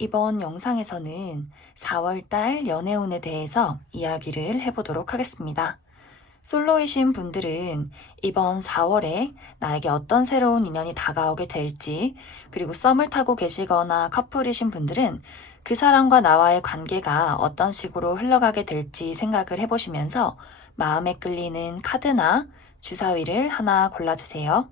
이번 영상에서는 4월달 연애운에 대해서 이야기를 해보도록 하겠습니다. 솔로이신 분들은 이번 4월에 나에게 어떤 새로운 인연이 다가오게 될지, 그리고 썸을 타고 계시거나 커플이신 분들은 그 사람과 나와의 관계가 어떤 식으로 흘러가게 될지 생각을 해보시면서 마음에 끌리는 카드나 주사위를 하나 골라주세요.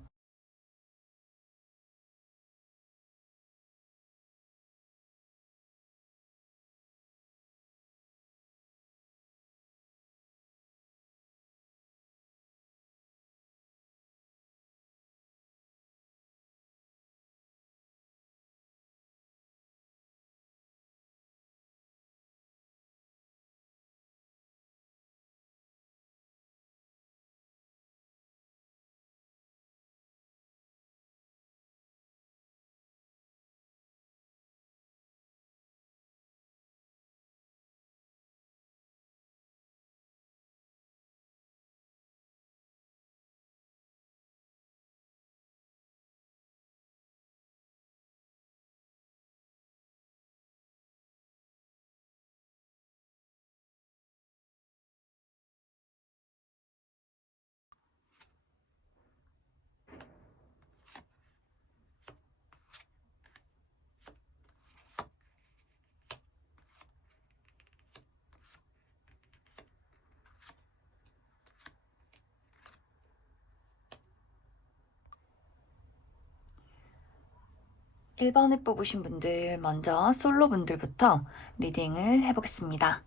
1번을 뽑으신 분들, 먼저 솔로 분들부터 리딩을 해보겠습니다.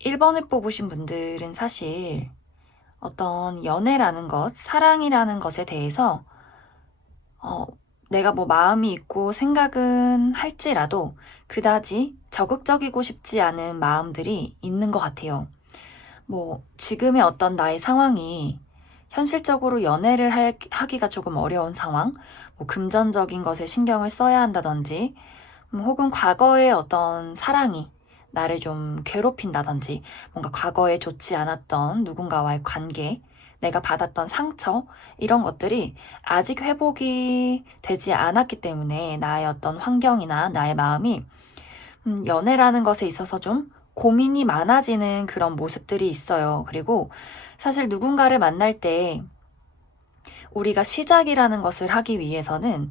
1번을 뽑으신 분들은 사실 어떤 연애라는 것, 사랑이라는 것에 대해서 내가 뭐 마음이 있고 생각은 할지라도 그다지 적극적이고 싶지 않은 마음들이 있는 것 같아요. 뭐 지금의 어떤 나의 상황이 현실적으로 연애를 하기가 조금 어려운 상황, 뭐 금전적인 것에 신경을 써야 한다든지, 혹은 과거의 어떤 사랑이 나를 좀 괴롭힌다든지, 뭔가 과거에 좋지 않았던 누군가와의 관계, 내가 받았던 상처, 이런 것들이 아직 회복이 되지 않았기 때문에 나의 어떤 환경이나 나의 마음이 연애라는 것에 있어서 좀 고민이 많아지는 그런 모습들이 있어요. 그리고 사실 누군가를 만날 때 우리가 시작이라는 것을 하기 위해서는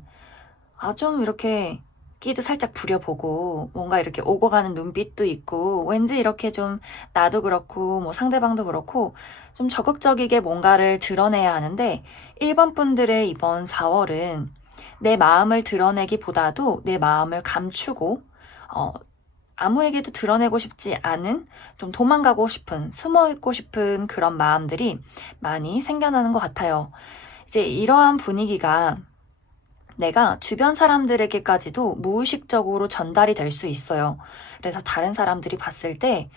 좀 이렇게 끼도 살짝 부려보고 뭔가 이렇게 오고 가는 눈빛도 있고 왠지 이렇게 좀 나도 그렇고 뭐 상대방도 그렇고 좀 적극적이게 뭔가를 드러내야 하는데 1번 분들의 이번 4월은 내 마음을 드러내기보다도 내 마음을 감추고 아무에게도 드러내고 싶지 않은 좀 도망가고 싶은 숨어 있고 싶은 그런 마음들이 많이 생겨나는 것 같아요. 이제 이러한 분위기가 내가 주변 사람들에게까지도 무의식적으로 전달이 될 수 있어요. 그래서 다른 사람들이 봤을 때,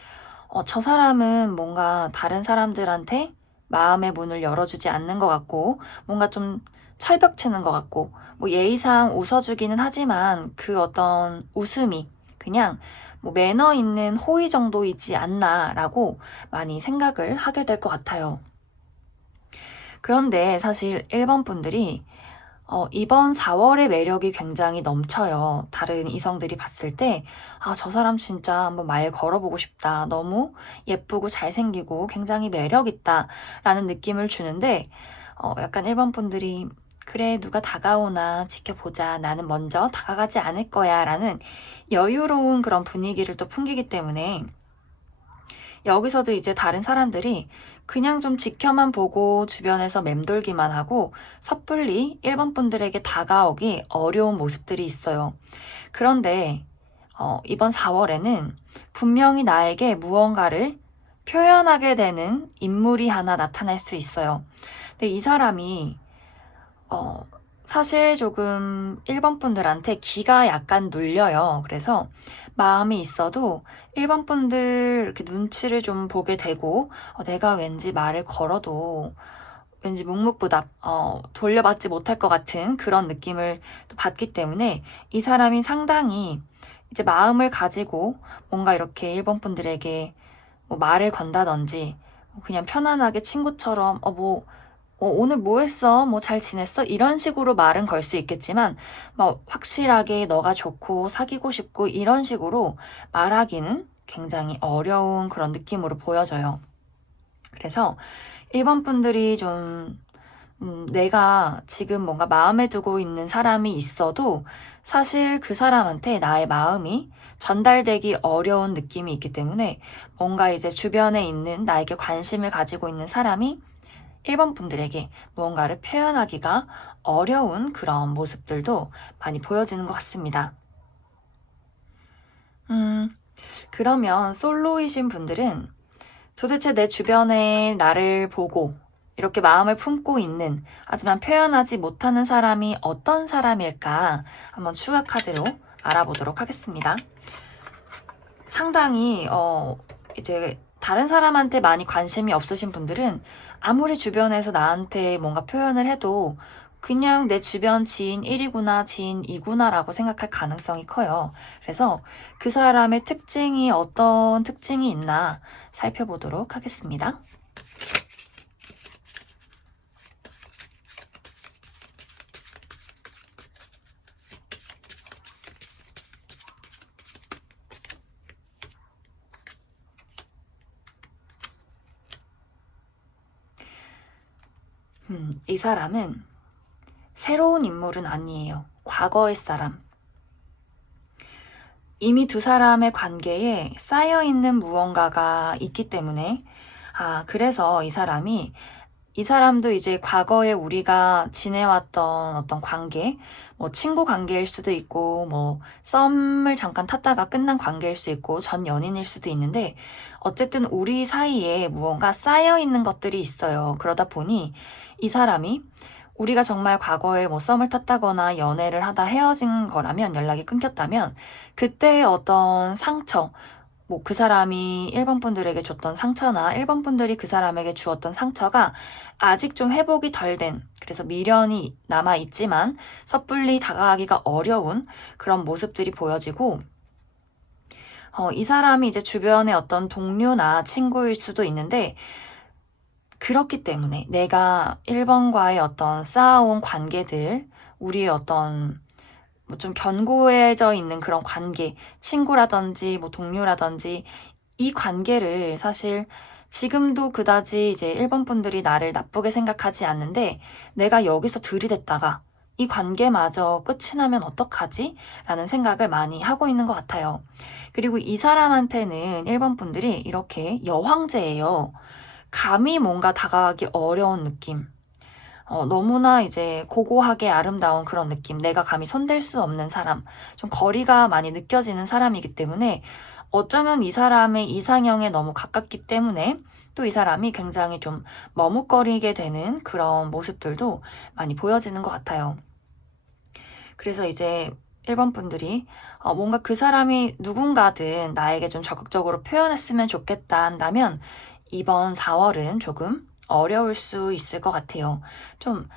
저 사람은 뭔가 다른 사람들한테 마음의 문을 열어주지 않는 것 같고, 뭔가 좀 철벽 치는 것 같고, 뭐 예의상 웃어주기는 하지만 그 어떤 웃음이 그냥 뭐 매너 있는 호의 정도이지 않나라고 많이 생각을 하게 될 것 같아요. 그런데 사실 1번 분들이 이번 4월의 매력이 굉장히 넘쳐요. 다른 이성들이 봤을 때, 저 사람 진짜 한번 말 걸어보고 싶다. 너무 예쁘고 잘생기고 굉장히 매력있다. 라는 느낌을 주는데, 약간 1번 분들이, 그래, 누가 다가오나 지켜보자. 나는 먼저 다가가지 않을 거야. 라는 여유로운 그런 분위기를 또 풍기기 때문에, 여기서도 이제 다른 사람들이 그냥 좀 지켜만 보고 주변에서 맴돌기만 하고 섣불리 1번 분들에게 다가오기 어려운 모습들이 있어요. 그런데 이번 4월에는 분명히 나에게 무언가를 표현하게 되는 인물이 하나 나타날 수 있어요. 근데 이 사람이 사실 조금 1번 분들한테 기가 약간 눌려요. 그래서 마음이 있어도 1번 분들 이렇게 눈치를 좀 보게 되고, 내가 왠지 말을 걸어도 왠지 묵묵부답, 돌려받지 못할 것 같은 그런 느낌을 또 받기 때문에 이 사람이 상당히 이제 마음을 가지고 뭔가 이렇게 1번 분들에게 뭐 말을 건다든지, 그냥 편안하게 친구처럼, 뭐, 오늘 뭐 했어? 뭐 잘 지냈어? 이런 식으로 말은 걸 수 있겠지만, 뭐 확실하게 너가 좋고 사귀고 싶고 이런 식으로 말하기는 굉장히 어려운 그런 느낌으로 보여져요. 그래서 1번 분들이 좀, 내가 지금 뭔가 마음에 두고 있는 사람이 있어도 사실 그 사람한테 나의 마음이 전달되기 어려운 느낌이 있기 때문에 뭔가 이제 주변에 있는 나에게 관심을 가지고 있는 사람이 1번 분들에게 무언가를 표현하기가 어려운 그런 모습들도 많이 보여지는 것 같습니다. 그러면 솔로이신 분들은 도대체 내 주변에 나를 보고 이렇게 마음을 품고 있는, 하지만 표현하지 못하는 사람이 어떤 사람일까 한번 추가 카드로 알아보도록 하겠습니다. 상당히 이제 다른 사람한테 많이 관심이 없으신 분들은 아무리 주변에서 나한테 뭔가 표현을 해도 그냥 내 주변 지인 1이구나, 지인 2구나 라고 생각할 가능성이 커요. 그래서 그 사람의 특징이 어떤 특징이 있나 살펴보도록 하겠습니다. 이 사람은 새로운 인물은 아니에요. 과거의 사람. 이미 두 사람의 관계에 쌓여있는 무언가가 있기 때문에, 그래서 이 사람도 이제 과거에 우리가 지내왔던 어떤 관계, 뭐 친구 관계일 수도 있고, 뭐 썸을 잠깐 탔다가 끝난 관계일 수 있고, 전 연인일 수도 있는데, 어쨌든 우리 사이에 무언가 쌓여있는 것들이 있어요. 그러다 보니 이 사람이 우리가 정말 과거에 뭐 썸을 탔다거나 연애를 하다 헤어진 거라면, 연락이 끊겼다면 그때의 어떤 상처, 뭐 그 사람이 1번 분들에게 줬던 상처나 1번 분들이 그 사람에게 주었던 상처가 아직 좀 회복이 덜 된, 그래서 미련이 남아 있지만 섣불리 다가가기가 어려운 그런 모습들이 보여지고, 이 사람이 이제 주변의 어떤 동료나 친구일 수도 있는데, 그렇기 때문에 내가 1번과의 어떤 쌓아온 관계들, 우리의 어떤 뭐 좀 견고해져 있는 그런 관계, 친구라든지 뭐 동료라든지 이 관계를 사실 지금도 그다지 이제 1번 분들이 나를 나쁘게 생각하지 않는데, 내가 여기서 들이댔다가 이 관계마저 끝이 나면 어떡하지? 라는 생각을 많이 하고 있는 것 같아요. 그리고 이 사람한테는 1번 분들이 이렇게 여황제예요. 감히 뭔가 다가가기 어려운 느낌. 너무나 이제 고고하게 아름다운 그런 느낌. 내가 감히 손댈 수 없는 사람. 좀 거리가 많이 느껴지는 사람이기 때문에 어쩌면 이 사람의 이상형에 너무 가깝기 때문에 또 이 사람이 굉장히 좀 머뭇거리게 되는 그런 모습들도 많이 보여지는 것 같아요. 그래서 이제 1번 분들이 뭔가 그 사람이 누군가든 나에게 좀 적극적으로 표현했으면 좋겠다 한다면 이번 4월은 조금 어려울 수 있을 것 같아요. 좀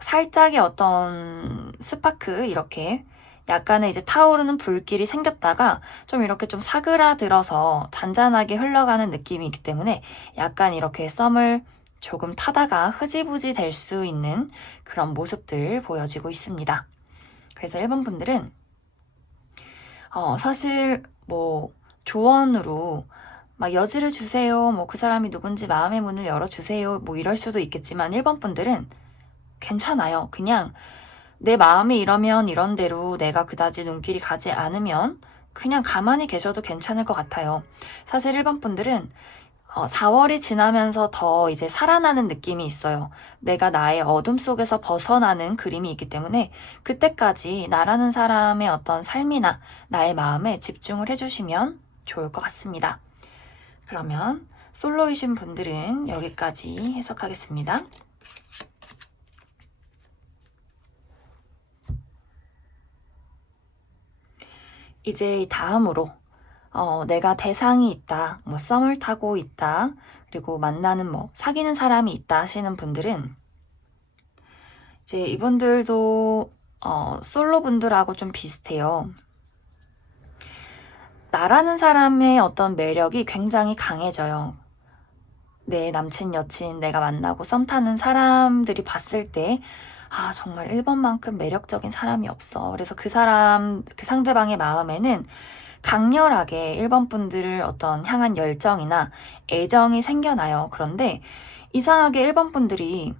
살짝의 어떤 스파크, 이렇게 약간의 이제 타오르는 불길이 생겼다가 좀 이렇게 좀 사그라들어서 잔잔하게 흘러가는 느낌이 있기 때문에 약간 이렇게 썸을 조금 타다가 흐지부지 될 수 있는 그런 모습들 보여지고 있습니다. 그래서 1번 분들은 사실 뭐 조언으로 막 여지를 주세요, 뭐 그 사람이 누군지 마음의 문을 열어주세요, 뭐 이럴 수도 있겠지만 1번 분들은 괜찮아요. 그냥 내 마음이 이러면 이런 대로 내가 그다지 눈길이 가지 않으면 그냥 가만히 계셔도 괜찮을 것 같아요. 사실 1번 분들은 4월이 지나면서 더 이제 살아나는 느낌이 있어요. 내가 나의 어둠 속에서 벗어나는 그림이 있기 때문에 그때까지 나라는 사람의 어떤 삶이나 나의 마음에 집중을 해주시면 좋을 것 같습니다. 그러면 솔로이신 분들은 여기까지 해석하겠습니다. 이제 다음으로 내가 대상이 있다, 뭐 썸을 타고 있다, 그리고 만나는 뭐 사귀는 사람이 있다 하시는 분들은 이제 이분들도 솔로 분들하고 좀 비슷해요. 나라는 사람의 어떤 매력이 굉장히 강해져요. 내 남친, 여친, 내가 만나고 썸 타는 사람들이 봤을 때, 아, 정말 1번만큼 매력적인 사람이 없어. 그래서 그 상대방의 마음에는 강렬하게 1번 분들을 어떤 향한 열정이나 애정이 생겨나요. 그런데 이상하게 1번 분들이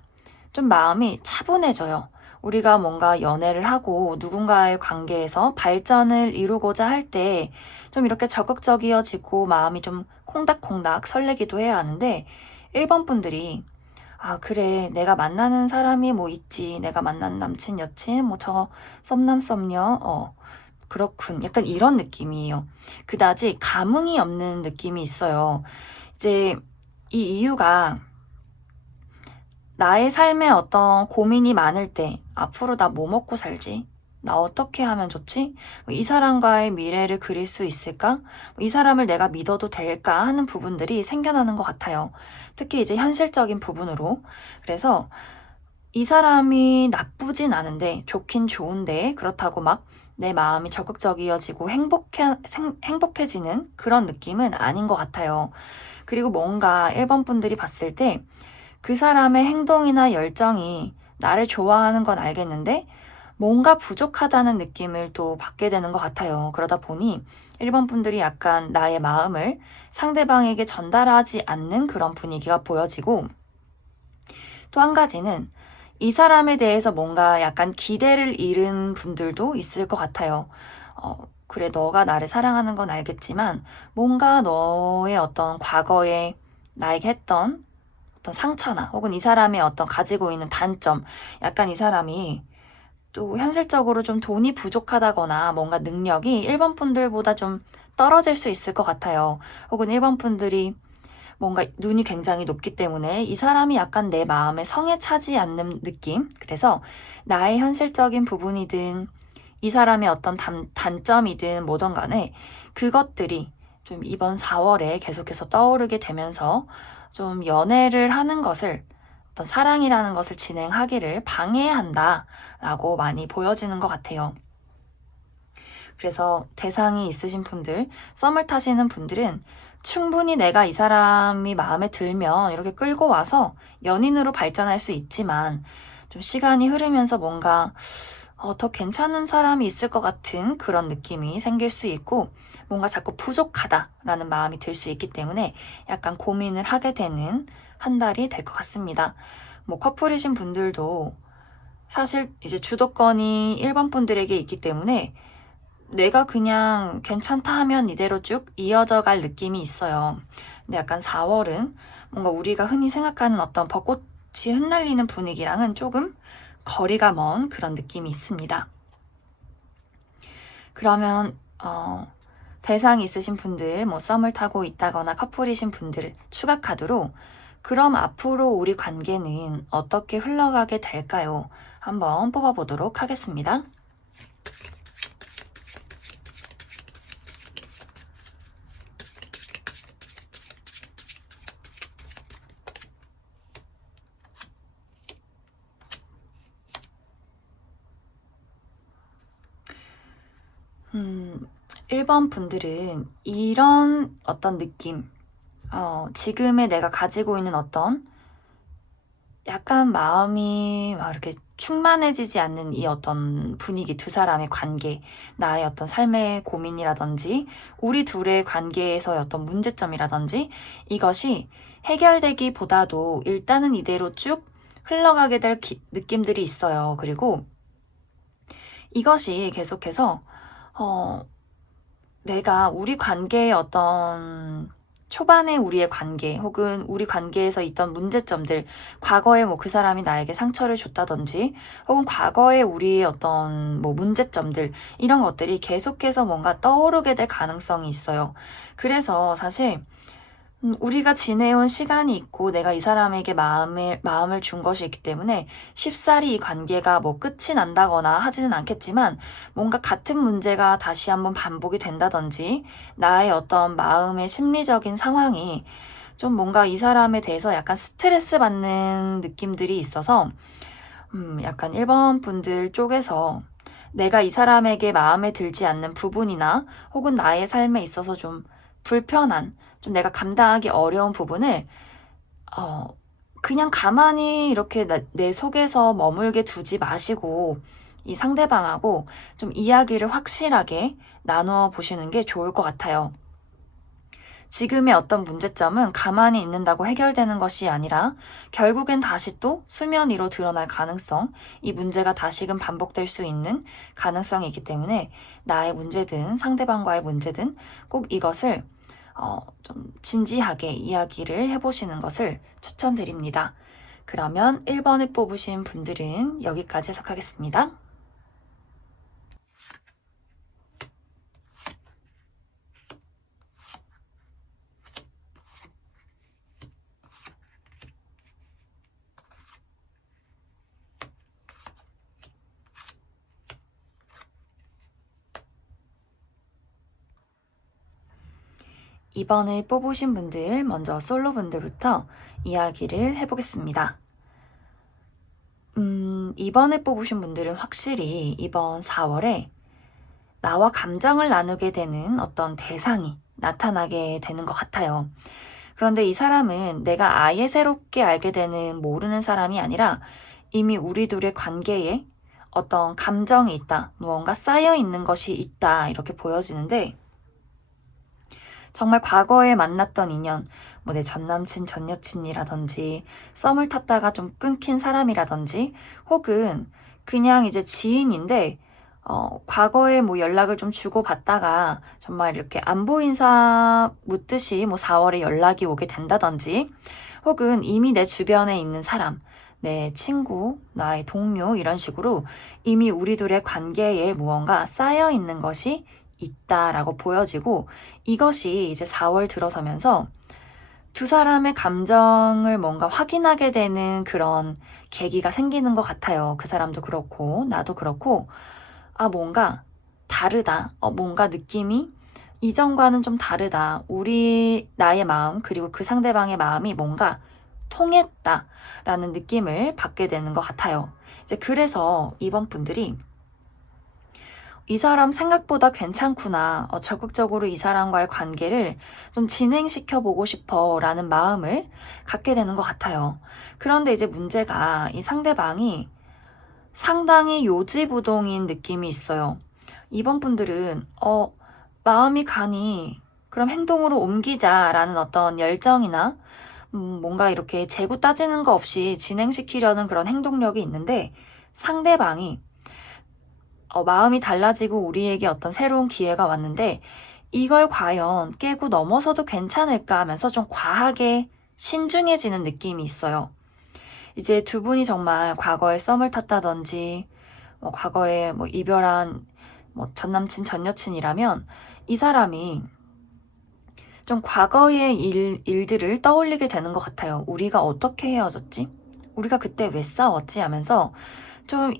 좀 마음이 차분해져요. 우리가 뭔가 연애를 하고 누군가의 관계에서 발전을 이루고자 할 때 좀 이렇게 적극적이어지고 마음이 좀 콩닥콩닥 설레기도 해야 하는데 1번 분들이 아, 그래. 내가 만나는 사람이 뭐 있지. 내가 만나는 남친, 여친, 뭐 저 썸남, 썸녀. 그렇군. 약간 이런 느낌이에요. 그다지 감흥이 없는 느낌이 있어요. 이제 이 이유가 나의 삶에 어떤 고민이 많을 때 앞으로 나 뭐 먹고 살지? 나 어떻게 하면 좋지? 이 사람과의 미래를 그릴 수 있을까? 이 사람을 내가 믿어도 될까? 하는 부분들이 생겨나는 것 같아요. 특히 이제 현실적인 부분으로. 그래서 이 사람이 나쁘진 않은데 좋긴 좋은데 그렇다고 막 내 마음이 적극적이어지고 행복해지는 그런 느낌은 아닌 것 같아요. 그리고 뭔가 1번 분들이 봤을 때 그 사람의 행동이나 열정이 나를 좋아하는 건 알겠는데 뭔가 부족하다는 느낌을 또 받게 되는 것 같아요. 그러다 보니 1번 분들이 약간 나의 마음을 상대방에게 전달하지 않는 그런 분위기가 보여지고 또 한 가지는 이 사람에 대해서 뭔가 약간 기대를 잃은 분들도 있을 것 같아요. 그래, 너가 나를 사랑하는 건 알겠지만 뭔가 너의 어떤 과거에 나에게 했던 어떤 상처나 혹은 이 사람의 어떤 가지고 있는 단점, 약간 이 사람이 또 현실적으로 좀 돈이 부족하다거나 뭔가 능력이 1번 분들보다 좀 떨어질 수 있을 것 같아요. 혹은 1번 분들이 뭔가 눈이 굉장히 높기 때문에 이 사람이 약간 내 마음에 성에 차지 않는 느낌? 그래서 나의 현실적인 부분이든 이 사람의 어떤 단점이든 뭐든 간에 그것들이 좀 이번 4월에 계속해서 떠오르게 되면서 좀 연애를 하는 것을 어떤 사랑이라는 것을 진행하기를 방해한다라고 많이 보여지는 것 같아요. 그래서 대상이 있으신 분들, 썸을 타시는 분들은 충분히 내가 이 사람이 마음에 들면 이렇게 끌고 와서 연인으로 발전할 수 있지만 좀 시간이 흐르면서 뭔가 더 괜찮은 사람이 있을 것 같은 그런 느낌이 생길 수 있고 뭔가 자꾸 부족하다라는 마음이 들 수 있기 때문에 약간 고민을 하게 되는 한 달이 될 것 같습니다. 뭐 커플이신 분들도 사실 이제 주도권이 1번 분들에게 있기 때문에 내가 그냥 괜찮다 하면 이대로 쭉 이어져 갈 느낌이 있어요. 근데 약간 4월은 뭔가 우리가 흔히 생각하는 어떤 벚꽃이 흩날리는 분위기랑은 조금 거리가 먼 그런 느낌이 있습니다. 그러면 대상이 있으신 분들, 뭐 썸을 타고 있다거나 커플이신 분들 추가 카드로 그럼 앞으로 우리 관계는 어떻게 흘러가게 될까요? 한번 뽑아보도록 하겠습니다. 음, 1번 분들은 이런 어떤 느낌, 지금의 내가 가지고 있는 어떤 약간 마음이 막 이렇게 충만해지지 않는 이 어떤 분위기, 두 사람의 관계, 나의 어떤 삶의 고민이라든지, 우리 둘의 관계에서의 어떤 문제점이라든지, 이것이 해결되기보다도 일단은 이대로 쭉 흘러가게 될 느낌들이 있어요. 그리고 이것이 계속해서, 내가 우리 관계의 어떤 초반에 우리의 관계 혹은 우리 관계에서 있던 문제점들, 과거에 뭐 그 사람이 나에게 상처를 줬다든지 혹은 과거에 우리의 어떤 뭐 문제점들 이런 것들이 계속해서 뭔가 떠오르게 될 가능성이 있어요. 그래서 사실 우리가 지내온 시간이 있고 내가 이 사람에게 마음을 준 것이 있기 때문에 쉽사리 이 관계가 뭐 끝이 난다거나 하지는 않겠지만 뭔가 같은 문제가 다시 한번 반복이 된다든지 나의 어떤 마음의 심리적인 상황이 좀 뭔가 이 사람에 대해서 약간 스트레스 받는 느낌들이 있어서 약간 1번 분들 쪽에서 내가 이 사람에게 마음에 들지 않는 부분이나 혹은 나의 삶에 있어서 좀 불편한 좀 내가 감당하기 어려운 부분을 그냥 가만히 이렇게 내 속에서 머물게 두지 마시고 이 상대방하고 좀 이야기를 확실하게 나누어 보시는 게 좋을 것 같아요. 지금의 어떤 문제점은 가만히 있는다고 해결되는 것이 아니라 결국엔 다시 또 수면 위로 드러날 가능성, 이 문제가 다시금 반복될 수 있는 가능성이 있기 때문에 나의 문제든 상대방과의 문제든 꼭 이것을 좀 진지하게 이야기를 해보시는 것을 추천드립니다. 그러면 1번을 뽑으신 분들은 여기까지 해석하겠습니다. 2번을 뽑으신 분들, 먼저 솔로 분들부터 이야기를 해보겠습니다. 2번을 뽑으신 분들은 확실히 이번 4월에 나와 감정을 나누게 되는 어떤 대상이 나타나게 되는 것 같아요. 그런데 이 사람은 내가 아예 새롭게 알게 되는 모르는 사람이 아니라 이미 우리 둘의 관계에 어떤 감정이 있다, 무언가 쌓여 있는 것이 있다, 이렇게 보여지는데, 정말 과거에 만났던 인연, 뭐 내 전남친, 전여친이라든지, 썸을 탔다가 좀 끊긴 사람이라든지, 혹은 그냥 이제 지인인데, 과거에 뭐 연락을 좀 주고받다가 정말 이렇게 안부 인사 묻듯이 뭐 4월에 연락이 오게 된다든지, 혹은 이미 내 주변에 있는 사람, 내 친구, 나의 동료, 이런 식으로 이미 우리 둘의 관계에 무언가 쌓여 있는 것이 있다라고 보여지고, 이것이 이제 4월 들어서면서 두 사람의 감정을 뭔가 확인하게 되는 그런 계기가 생기는 것 같아요. 그 사람도 그렇고, 나도 그렇고, 뭔가 다르다. 뭔가 느낌이 이전과는 좀 다르다. 나의 마음, 그리고 그 상대방의 마음이 뭔가 통했다라는 느낌을 받게 되는 것 같아요. 이제 그래서 이번 분들이 이 사람 생각보다 괜찮구나. 적극적으로 이 사람과의 관계를 좀 진행시켜 보고 싶어 라는 마음을 갖게 되는 것 같아요. 그런데 이제 문제가 이 상대방이 상당히 요지부동인 느낌이 있어요. 이번 분들은 마음이 가니 그럼 행동으로 옮기자라는 어떤 열정이나 뭔가 이렇게 재고 따지는 거 없이 진행시키려는 그런 행동력이 있는데, 상대방이 마음이 달라지고 우리에게 어떤 새로운 기회가 왔는데 이걸 과연 깨고 넘어서도 괜찮을까 하면서 좀 과하게 신중해지는 느낌이 있어요. 이제 두 분이 정말 과거에 썸을 탔다든지 과거에 뭐 이별한 전남친, 전여친이라면 이 사람이 좀 과거의 일들을 떠올리게 되는 것 같아요. 우리가 어떻게 헤어졌지? 우리가 그때 왜 싸웠지? 하면서 좀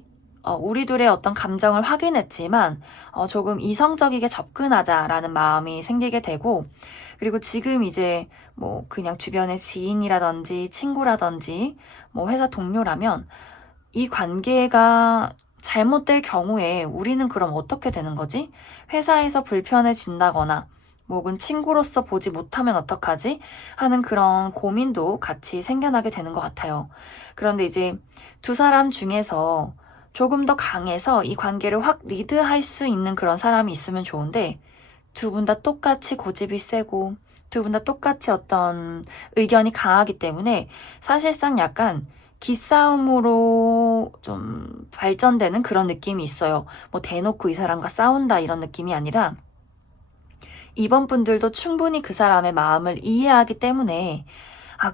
우리 둘의 어떤 감정을 확인했지만 조금 이성적이게 접근하자라는 마음이 생기게 되고, 그리고 지금 이제 뭐 그냥 주변의 지인이라든지 친구라든지 뭐 회사 동료라면 이 관계가 잘못될 경우에 우리는 그럼 어떻게 되는 거지? 회사에서 불편해진다거나 혹은 친구로서 보지 못하면 어떡하지? 하는 그런 고민도 같이 생겨나게 되는 것 같아요. 그런데 이제 두 사람 중에서 조금 더 강해서 이 관계를 확 리드할 수 있는 그런 사람이 있으면 좋은데, 두 분 다 똑같이 고집이 세고 두 분 다 똑같이 어떤 의견이 강하기 때문에 사실상 약간 기싸움으로 좀 발전되는 그런 느낌이 있어요. 뭐 대놓고 이 사람과 싸운다 이런 느낌이 아니라, 이번 분들도 충분히 그 사람의 마음을 이해하기 때문에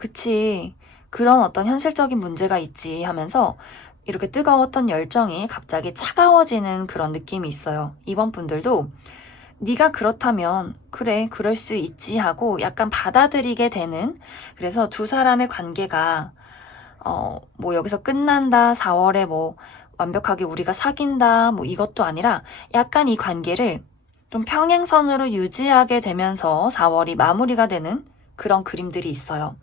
그치, 그런 어떤 현실적인 문제가 있지 하면서 이렇게 뜨거웠던 열정이 갑자기 차가워지는 그런 느낌이 있어요. 이번 분들도 네가 그렇다면 그래, 그럴 수 있지 하고 약간 받아들이게 되는, 그래서 두 사람의 관계가 뭐 여기서 끝난다, 4월에 뭐 완벽하게 우리가 사귄다, 뭐 이것도 아니라 약간 이 관계를 좀 평행선으로 유지하게 되면서 4월이 마무리가 되는 그런 그림들이 있어요.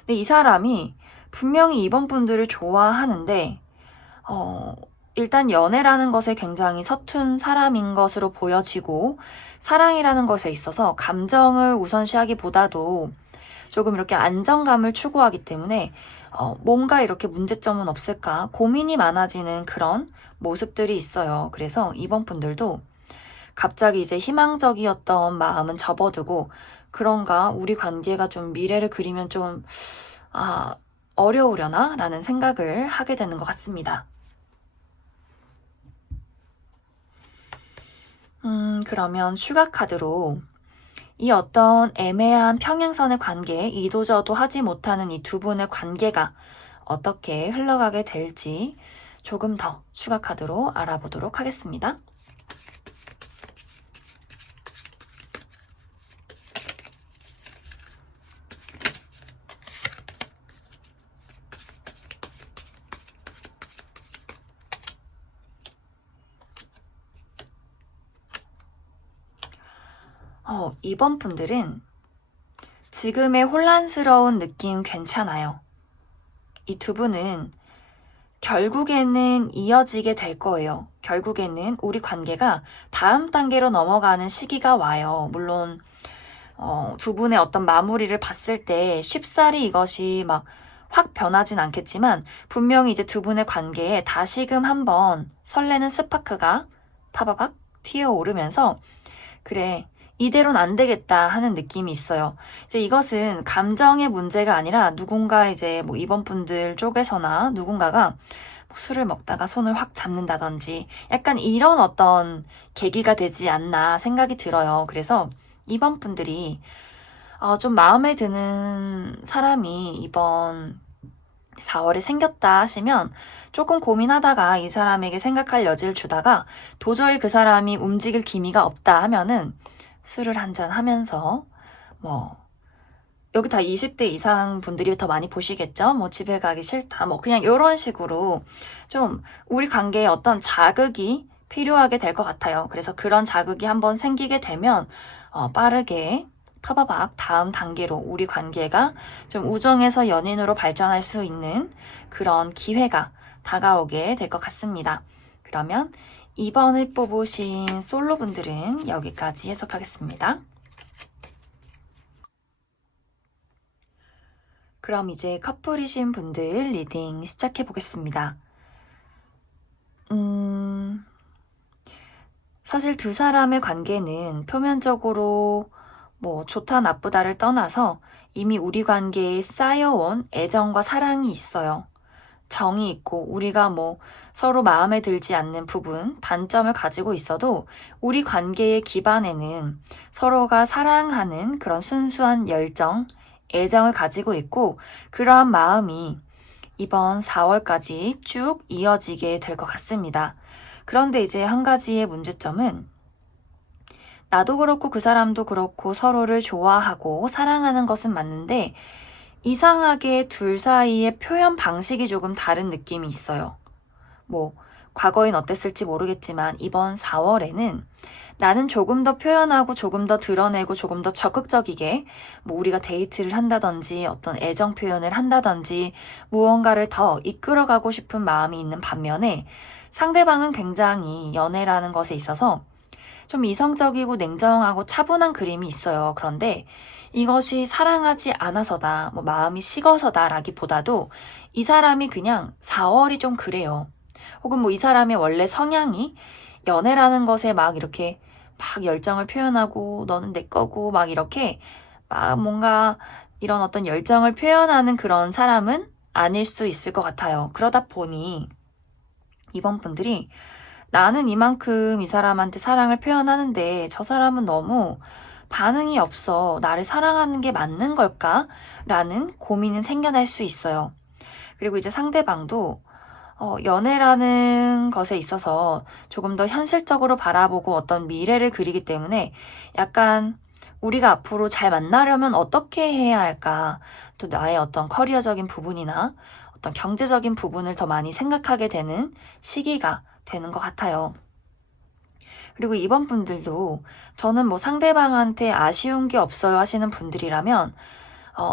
근데 이 사람이 분명히 이번 분들을 좋아하는데 일단 연애라는 것에 굉장히 서툰 사람인 것으로 보여지고, 사랑이라는 것에 있어서 감정을 우선시하기보다도 조금 이렇게 안정감을 추구하기 때문에 뭔가 이렇게 문제점은 없을까 고민이 많아지는 그런 모습들이 있어요. 그래서 이번 분들도 갑자기 이제 희망적이었던 마음은 접어두고 그런가 우리 관계가 좀 미래를 그리면 좀 어려우려나? 라는 생각을 하게 되는 것 같습니다. 그러면 슈가 카드로 이 어떤 애매한 평행선의 관계, 이도저도 하지 못하는 이 두 분의 관계가 어떻게 흘러가게 될지 조금 더 슈가 카드로 알아보도록 하겠습니다. 이번 분들은 지금의 혼란스러운 느낌 괜찮아요. 이 두 분은 결국에는 이어지게 될 거예요. 결국에는 우리 관계가 다음 단계로 넘어가는 시기가 와요. 물론 두 분의 어떤 마무리를 봤을 때 쉽사리 이것이 막 확 변하진 않겠지만 분명히 이제 두 분의 관계에 다시금 한번 설레는 스파크가 파바박 튀어오르면서 그래 이대로는 안 되겠다 하는 느낌이 있어요. 이제 이것은 감정의 문제가 아니라 누군가 이제 뭐 이번 분들 쪽에서나 누군가가 술을 먹다가 손을 확 잡는다든지 약간 이런 어떤 계기가 되지 않나 생각이 들어요. 그래서 이번 분들이 좀 마음에 드는 사람이 이번 4월에 생겼다 하시면 조금 고민하다가 이 사람에게 생각할 여지를 주다가 도저히 그 사람이 움직일 기미가 없다 하면은 술을 한잔 하면서 여기 다 20대 이상 분들이 더 많이 보시겠죠? 집에 가기 싫다. 그냥 이런 식으로 좀 우리 관계에 어떤 자극이 필요하게 될 것 같아요. 그래서 그런 자극이 한번 생기게 되면 빠르게 파바박 다음 단계로 우리 관계가 좀 우정에서 연인으로 발전할 수 있는 그런 기회가 다가오게 될 것 같습니다. 그러면 이번에 뽑으신 솔로분들은 여기까지 해석하겠습니다. 그럼 이제 커플이신 분들 리딩 시작해 보겠습니다. 사실 두 사람의 관계는 표면적으로 좋다 나쁘다를 떠나서 이미 우리 관계에 쌓여온 애정과 사랑이 있어요. 정이 있고 우리가 서로 마음에 들지 않는 부분, 단점을 가지고 있어도 우리 관계의 기반에는 서로가 사랑하는 그런 순수한 열정, 애정을 가지고 있고 그러한 마음이 이번 4월까지 쭉 이어지게 될 것 같습니다. 그런데 이제 한 가지의 문제점은 나도 그렇고 그 사람도 그렇고 서로를 좋아하고 사랑하는 것은 맞는데 이상하게 둘 사이의 표현 방식이 조금 다른 느낌이 있어요. 과거엔 어땠을지 모르겠지만 이번 4월에는 나는 조금 더 표현하고 조금 더 드러내고 조금 더 적극적이게 우리가 데이트를 한다든지 어떤 애정 표현을 한다든지 무언가를 더 이끌어가고 싶은 마음이 있는 반면에 상대방은 굉장히 연애라는 것에 있어서 좀 이성적이고 냉정하고 차분한 그림이 있어요. 그런데 이것이 사랑하지 않아서다, 마음이 식어서다 라기보다도 이 사람이 그냥 4월이 좀 그래요. 혹은 이 사람의 원래 성향이 연애라는 것에 막 이렇게 막 열정을 표현하고 너는 내 거고 막 이렇게 막 뭔가 이런 어떤 열정을 표현하는 그런 사람은 아닐 수 있을 것 같아요. 그러다 보니 이번 분들이 나는 이만큼 이 사람한테 사랑을 표현하는데 저 사람은 너무 반응이 없어. 나를 사랑하는 게 맞는 걸까? 라는 고민은 생겨날 수 있어요. 그리고 이제 상대방도 연애라는 것에 있어서 조금 더 현실적으로 바라보고 어떤 미래를 그리기 때문에 약간 우리가 앞으로 잘 만나려면 어떻게 해야 할까? 또 나의 어떤 커리어적인 부분이나 어떤 경제적인 부분을 더 많이 생각하게 되는 시기가 되는 것 같아요. 그리고 이번 분들도 저는 상대방한테 아쉬운 게 없어요 하시는 분들이라면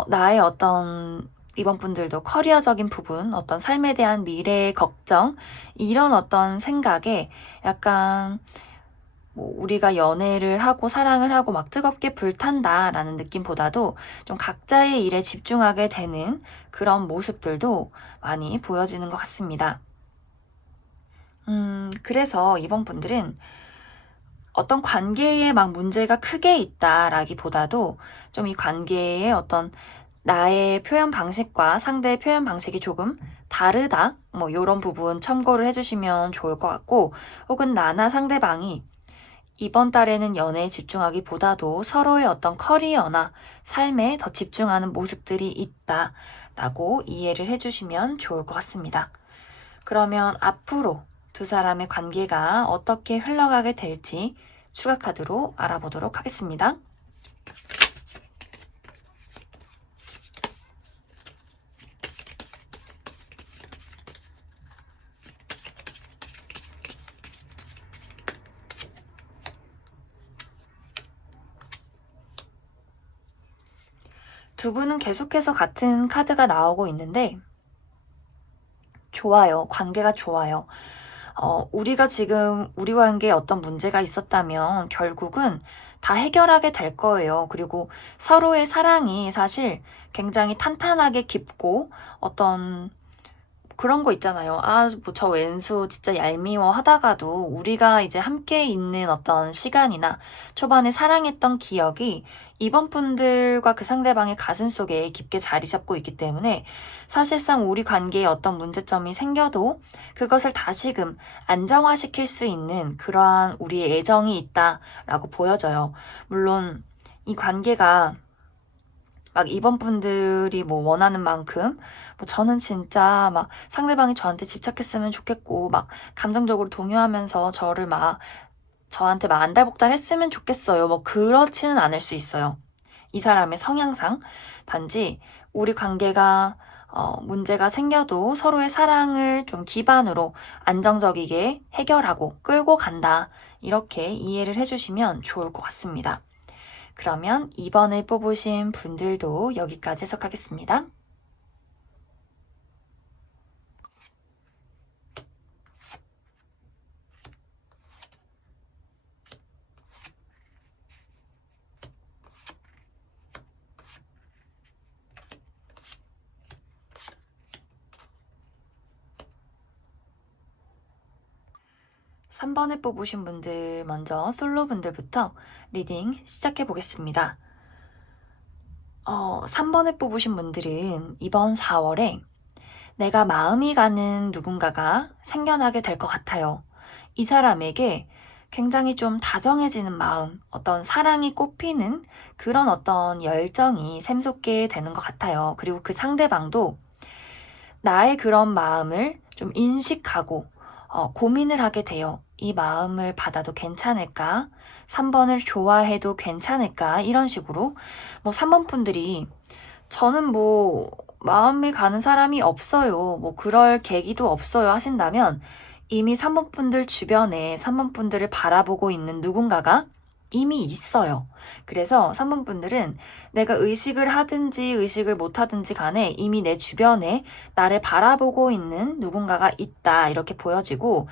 나의 어떤 이번 분들도 커리어적인 부분, 어떤 삶에 대한 미래의 걱정, 이런 어떤 생각에 약간 뭐 우리가 연애를 하고 사랑을 하고 막 뜨겁게 불탄다라는 느낌보다도 좀 각자의 일에 집중하게 되는 그런 모습들도 많이 보여지는 것 같습니다. 그래서 이번 분들은 어떤 관계에 막 문제가 크게 있다라기보다도 좀 이 관계에 어떤 나의 표현 방식과 상대의 표현 방식이 조금 다르다? 뭐 이런 부분 참고를 해주시면 좋을 것 같고, 혹은 나나 상대방이 이번 달에는 연애에 집중하기보다도 서로의 어떤 커리어나 삶에 더 집중하는 모습들이 있다라고 이해를 해주시면 좋을 것 같습니다. 그러면 앞으로 두 사람의 관계가 어떻게 흘러가게 될지 추가 카드로 알아보도록 하겠습니다. 두 분은 계속해서 같은 카드가 나오고 있는데 좋아요. 관계가 좋아요. 우리가 지금 우리 관계에 어떤 문제가 있었다면 결국은 다 해결하게 될 거예요. 그리고 서로의 사랑이 사실 굉장히 탄탄하게 깊고 어떤 그런 거 있잖아요. 아, 뭐 저 왼수 진짜 얄미워 하다가도 우리가 이제 함께 있는 어떤 시간이나 초반에 사랑했던 기억이 이번 분들과 그 상대방의 가슴 속에 깊게 자리 잡고 있기 때문에 사실상 우리 관계에 어떤 문제점이 생겨도 그것을 다시금 안정화시킬 수 있는 그러한 우리의 애정이 있다라고 보여져요. 물론 이 관계가 막 이번 분들이 뭐 원하는 만큼 뭐 저는 진짜 막 상대방이 저한테 집착했으면 좋겠고 막 감정적으로 동요하면서 저한테 막 안달복달 했으면 좋겠어요. 뭐 그렇지는 않을 수 있어요. 이 사람의 성향상. 단지 우리 관계가 문제가 생겨도 서로의 사랑을 좀 기반으로 안정적이게 해결하고 끌고 간다. 이렇게 이해를 해주시면 좋을 것 같습니다. 그러면 이번에 뽑으신 분들도 여기까지 해석하겠습니다. 삼 번에 뽑으신 분들 먼저 솔로 분들부터 리딩 시작해 보겠습니다. 3번에 뽑으신 분들은 이번 4월에 내가 마음이 가는 누군가가 생겨나게 될 것 같아요. 이 사람에게 굉장히 좀 다정해지는 마음, 어떤 사랑이 꽃피는 그런 어떤 열정이 샘솟게 되는 것 같아요. 그리고 그 상대방도 나의 그런 마음을 좀 인식하고 고민을 하게 돼요. 이 마음을 받아도 괜찮을까? 3번을 좋아해도 괜찮을까? 이런 식으로 뭐 3번 분들이 저는 뭐 마음이 가는 사람이 없어요. 뭐 그럴 계기도 없어요 하신다면 이미 3번 분들 주변에 3번 분들을 바라보고 있는 누군가가 이미 있어요. 그래서 3번 분들은 내가 의식을 하든지 의식을 못 하든지 간에 이미 내 주변에 나를 바라보고 있는 누군가가 있다. 이렇게 보여지고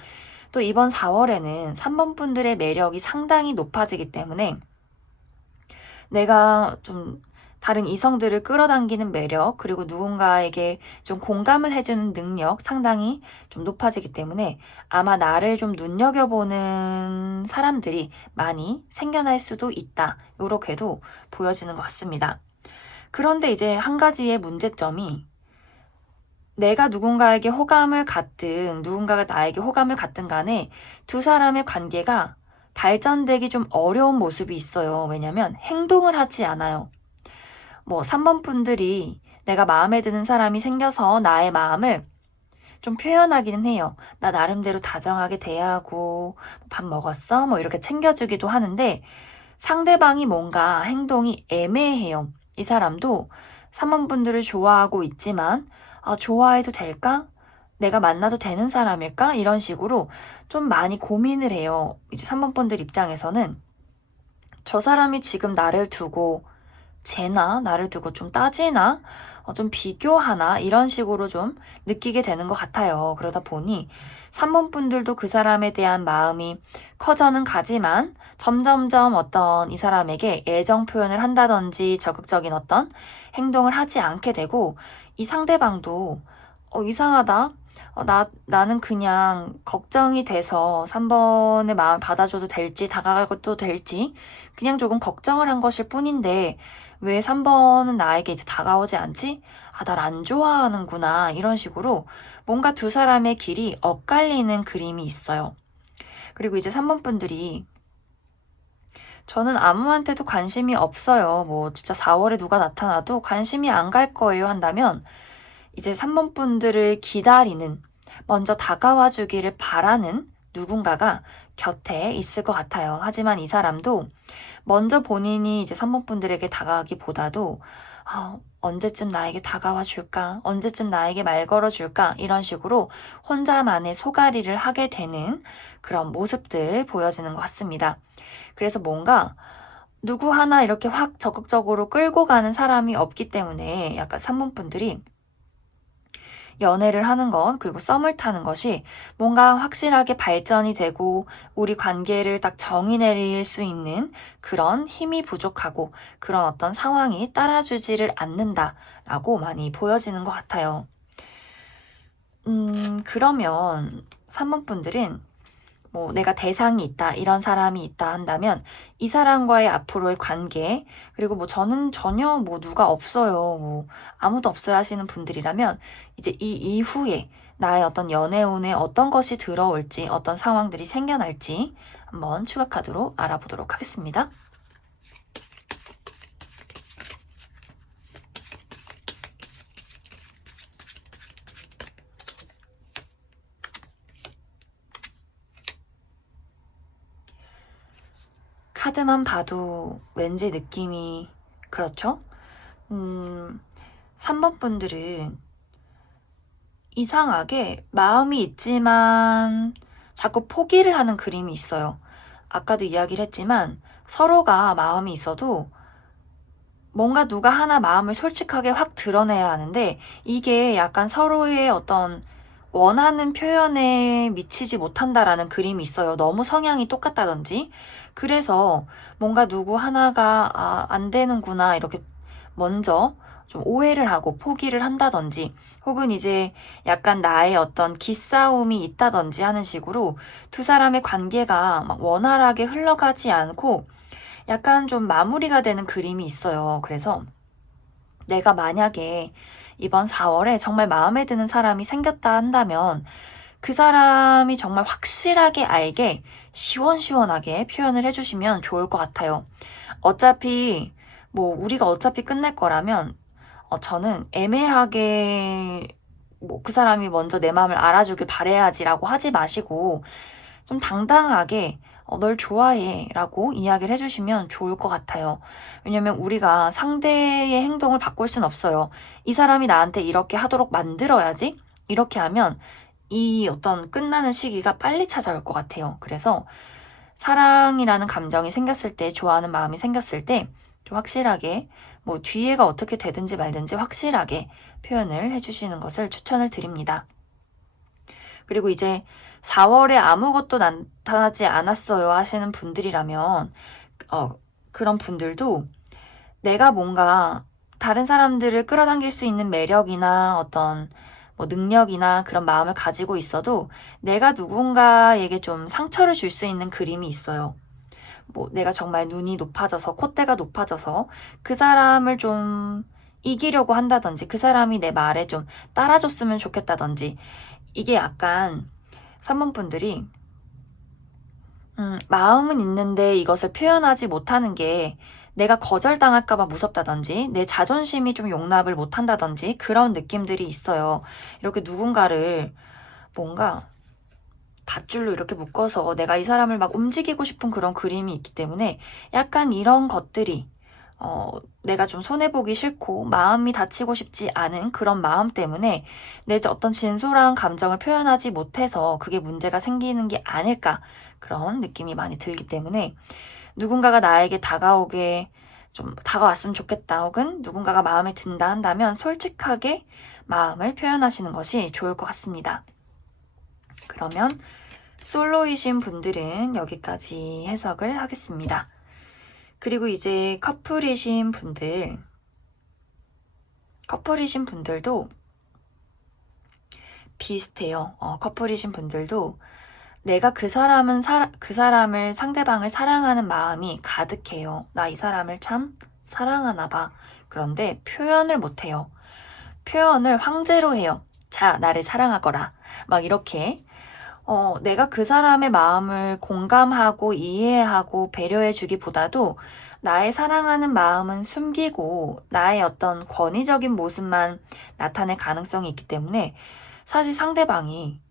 또 이번 4월에는 3번 분들의 매력이 상당히 높아지기 때문에 내가 좀 다른 이성들을 끌어당기는 매력, 그리고 누군가에게 좀 공감을 해주는 능력 상당히 좀 높아지기 때문에 아마 나를 좀 눈여겨보는 사람들이 많이 생겨날 수도 있다. 이렇게도 보여지는 것 같습니다. 그런데 이제 한 가지의 문제점이 내가 누군가에게 호감을 갖든 누군가가 나에게 호감을 갖든 간에 두 사람의 관계가 발전되기 좀 어려운 모습이 있어요. 왜냐면 행동을 하지 않아요. 뭐 3번 분들이 내가 마음에 드는 사람이 생겨서 나의 마음을 좀 표현하기는 해요. 나 나름대로 다정하게 대하고 밥 먹었어? 뭐 이렇게 챙겨주기도 하는데 상대방이 뭔가 행동이 애매해요. 이 사람도 3번 분들을 좋아하고 있지만 좋아해도 될까? 내가 만나도 되는 사람일까? 이런 식으로 좀 많이 고민을 해요. 이제 3번 분들 입장에서는 저 사람이 지금 나를 두고 나를 두고 좀 따지나? 좀 비교하나? 이런 식으로 좀 느끼게 되는 것 같아요. 그러다 보니 3번 분들도 그 사람에 대한 마음이 커져는 가지만 점점점 어떤 이 사람에게 애정 표현을 한다든지 적극적인 어떤 행동을 하지 않게 되고 이 상대방도 이상하다. 나는 그냥 걱정이 돼서 3번의 마음을 받아줘도 될지 다가가도 될지 그냥 조금 걱정을 한 것일 뿐인데 왜 3번은 나에게 이제 다가오지 않지? 날 안 좋아하는구나. 이런 식으로 뭔가 두 사람의 길이 엇갈리는 그림이 있어요. 그리고 이제 3번 분들이 저는 아무한테도 관심이 없어요. 뭐 진짜 4월에 누가 나타나도 관심이 안 갈 거예요 한다면 이제 3번 분들을 기다리는, 먼저 다가와 주기를 바라는 누군가가 곁에 있을 것 같아요. 하지만 이 사람도 먼저 본인이 이제 3번 분들에게 다가가기보다도 언제쯤 나에게 다가와 줄까? 언제쯤 나에게 말 걸어 줄까? 이런 식으로 혼자만의 소가리를 하게 되는 그런 모습들 보여지는 것 같습니다. 그래서 뭔가 누구 하나 이렇게 확 적극적으로 끌고 가는 사람이 없기 때문에 약간 3번 분들이 연애를 하는 것, 그리고 썸을 타는 것이 뭔가 확실하게 발전이 되고 우리 관계를 딱 정의 내릴 수 있는 그런 힘이 부족하고 그런 어떤 상황이 따라주지를 않는다라고 많이 보여지는 것 같아요. 그러면 3번 분들은 뭐 내가 대상이 있다, 이런 사람이 있다 한다면 이 사람과의 앞으로의 관계, 그리고 뭐 저는 전혀 뭐 누가 없어요, 뭐 아무도 없어요 하시는 분들이라면 이제 이 이후에 나의 어떤 연애운에 어떤 것이 들어올지, 어떤 상황들이 생겨날지 한번 추가 카드로 알아보도록 하겠습니다. 카드만 봐도 왠지 느낌이 그렇죠? 3번 분들은 이상하게 마음이 있지만 자꾸 포기를 하는 그림이 있어요. 아까도 이야기를 했지만 서로가 마음이 있어도 뭔가 누가 하나 마음을 솔직하게 확 드러내야 하는데 이게 약간 서로의 어떤 원하는 표현에 미치지 못한다라는 그림이 있어요. 너무 성향이 똑같다든지. 그래서 뭔가 누구 하나가 안 되는구나 이렇게 먼저 좀 오해를 하고 포기를 한다든지 혹은 이제 약간 나의 어떤 기싸움이 있다든지 하는 식으로 두 사람의 관계가 막 원활하게 흘러가지 않고 약간 좀 마무리가 되는 그림이 있어요. 그래서 내가 만약에 이번 4월에 정말 마음에 드는 사람이 생겼다 한다면 그 사람이 정말 확실하게 알게 시원시원하게 표현을 해주시면 좋을 것 같아요. 어차피 뭐 우리가 어차피 끝낼 거라면 저는 애매하게 뭐 그 사람이 먼저 내 마음을 알아주길 바래야지라고 하지 마시고 좀 당당하게 널 좋아해 라고 이야기를 해주시면 좋을 것 같아요. 왜냐면 우리가 상대의 행동을 바꿀 순 없어요. 이 사람이 나한테 이렇게 하도록 만들어야지 이렇게 하면 이 어떤 끝나는 시기가 빨리 찾아올 것 같아요. 그래서 사랑이라는 감정이 생겼을 때, 좋아하는 마음이 생겼을 때 좀 확실하게 뭐 뒤에가 어떻게 되든지 말든지 확실하게 표현을 해주시는 것을 추천을 드립니다. 그리고 이제 4월에 아무것도 나타나지 않았어요 하시는 분들이라면 그런 분들도 내가 뭔가 다른 사람들을 끌어당길 수 있는 매력이나 어떤 뭐 능력이나 그런 마음을 가지고 있어도 내가 누군가에게 좀 상처를 줄 수 있는 그림이 있어요. 뭐 내가 정말 눈이 높아져서 콧대가 높아져서 그 사람을 좀 이기려고 한다든지 그 사람이 내 말에 좀 따라줬으면 좋겠다든지 이게 약간 3번 분들이 마음은 있는데 이것을 표현하지 못하는 게 내가 거절당할까봐 무섭다든지 내 자존심이 좀 용납을 못한다든지 그런 느낌들이 있어요. 이렇게 누군가를 뭔가 밧줄로 이렇게 묶어서 내가 이 사람을 막 움직이고 싶은 그런 그림이 있기 때문에 약간 이런 것들이 내가 좀 손해보기 싫고 마음이 다치고 싶지 않은 그런 마음 때문에 내 어떤 진솔한 감정을 표현하지 못해서 그게 문제가 생기는 게 아닐까 그런 느낌이 많이 들기 때문에 누군가가 나에게 다가오게 좀 다가왔으면 좋겠다 혹은 누군가가 마음에 든다 한다면 솔직하게 마음을 표현하시는 것이 좋을 것 같습니다. 그러면 솔로이신 분들은 여기까지 해석을 하겠습니다. 그리고 이제 커플이신 분들도 비슷해요. 커플이신 분들도 내가 그 사람을 상대방을 사랑하는 마음이 가득해요. 나 이 사람을 참 사랑하나 봐. 그런데 표현을 못 해요. 표현을 황제로 해요. 자, 나를 사랑하거라. 막 이렇게 내가 그 사람의 마음을 공감하고 이해하고 배려해주기보다도 나의 사랑하는 마음은 숨기고 나의 어떤 권위적인 모습만 나타낼 가능성이 있기 때문에 사실 상대방이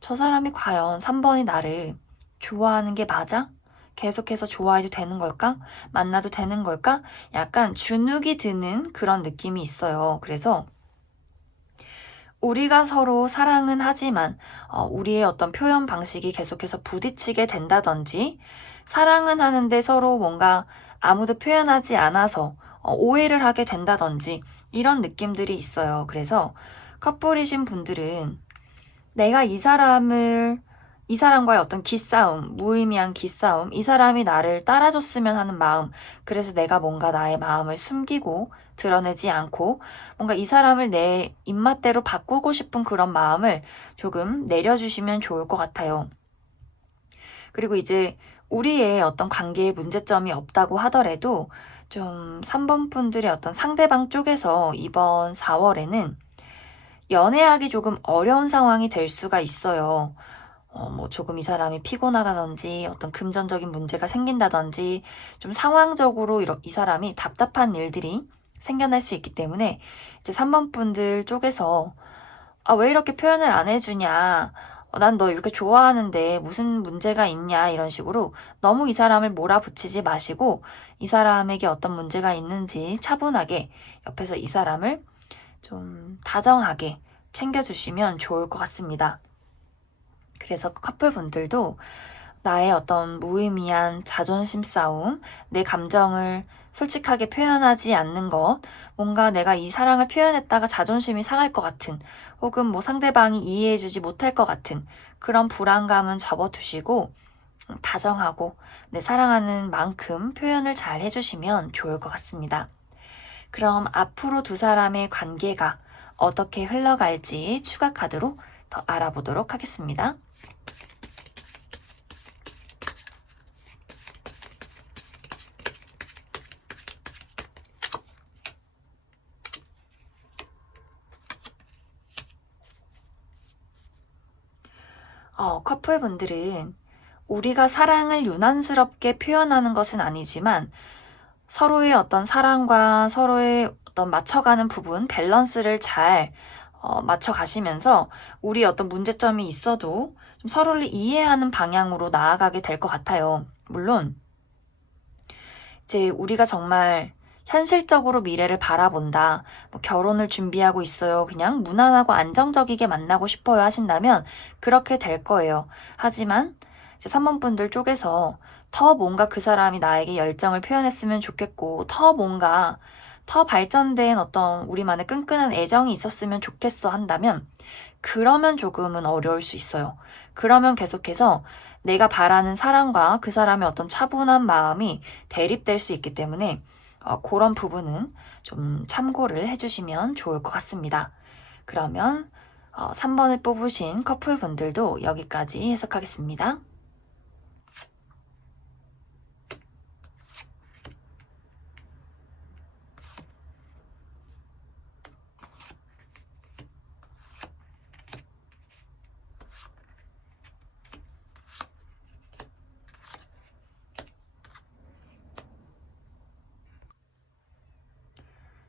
저 사람이 과연 3번이 나를 좋아하는 게 맞아? 계속해서 좋아해도 되는 걸까? 만나도 되는 걸까? 약간 주눅이 드는 그런 느낌이 있어요. 그래서 우리가 서로 사랑은 하지만 우리의 어떤 표현 방식이 계속해서 부딪히게 된다든지 사랑은 하는데 서로 뭔가 아무도 표현하지 않아서 오해를 하게 된다든지 이런 느낌들이 있어요. 그래서 커플이신 분들은 내가 이 사람과의 어떤 기싸움, 무의미한 기싸움, 이 사람이 나를 따라줬으면 하는 마음, 그래서 내가 뭔가 나의 마음을 숨기고 드러내지 않고 뭔가 이 사람을 내 입맛대로 바꾸고 싶은 그런 마음을 조금 내려주시면 좋을 것 같아요. 그리고 이제 우리의 어떤 관계에 문제점이 없다고 하더라도 좀 3번 분들의 어떤 상대방 쪽에서 이번 4월에는 연애하기 조금 어려운 상황이 될 수가 있어요. 뭐 조금 이 사람이 피곤하다든지 어떤 금전적인 문제가 생긴다든지 좀 상황적으로 이 사람이 답답한 일들이 생겨날 수 있기 때문에 이제 3번 분들 쪽에서 왜 이렇게 표현을 안 해주냐? 난 너 이렇게 좋아하는데 무슨 문제가 있냐? 이런 식으로 너무 이 사람을 몰아붙이지 마시고 이 사람에게 어떤 문제가 있는지 차분하게 옆에서 이 사람을 좀 다정하게 챙겨주시면 좋을 것 같습니다. 그래서 커플분들도 나의 어떤 무의미한 자존심 싸움, 내 감정을 솔직하게 표현하지 않는 것, 뭔가 내가 이 사랑을 표현했다가 자존심이 상할 것 같은, 혹은 뭐 상대방이 이해해주지 못할 것 같은 그런 불안감은 접어두시고 다정하고 내 사랑하는 만큼 표현을 잘 해주시면 좋을 것 같습니다. 그럼 앞으로 두 사람의 관계가 어떻게 흘러갈지 추가 카드로 더 알아보도록 하겠습니다. 커플분들은 우리가 사랑을 유난스럽게 표현하는 것은 아니지만 서로의 어떤 사랑과 서로의 어떤 맞춰가는 부분, 밸런스를 잘 맞춰가시면서 우리 어떤 문제점이 있어도 좀 서로를 이해하는 방향으로 나아가게 될 것 같아요. 물론 이제 우리가 정말 현실적으로 미래를 바라본다. 뭐 결혼을 준비하고 있어요. 그냥 무난하고 안정적이게 만나고 싶어요 하신다면 그렇게 될 거예요. 하지만 이제 3번 분들 쪽에서 더 뭔가 그 사람이 나에게 열정을 표현했으면 좋겠고 더 발전된 어떤 우리만의 끈끈한 애정이 있었으면 좋겠어 한다면 그러면 조금은 어려울 수 있어요. 그러면 계속해서 내가 바라는 사랑과 그 사람의 어떤 차분한 마음이 대립될 수 있기 때문에 그런 부분은 좀 참고를 해주시면 좋을 것 같습니다. 그러면 3번을 뽑으신 커플분들도 여기까지 해석하겠습니다.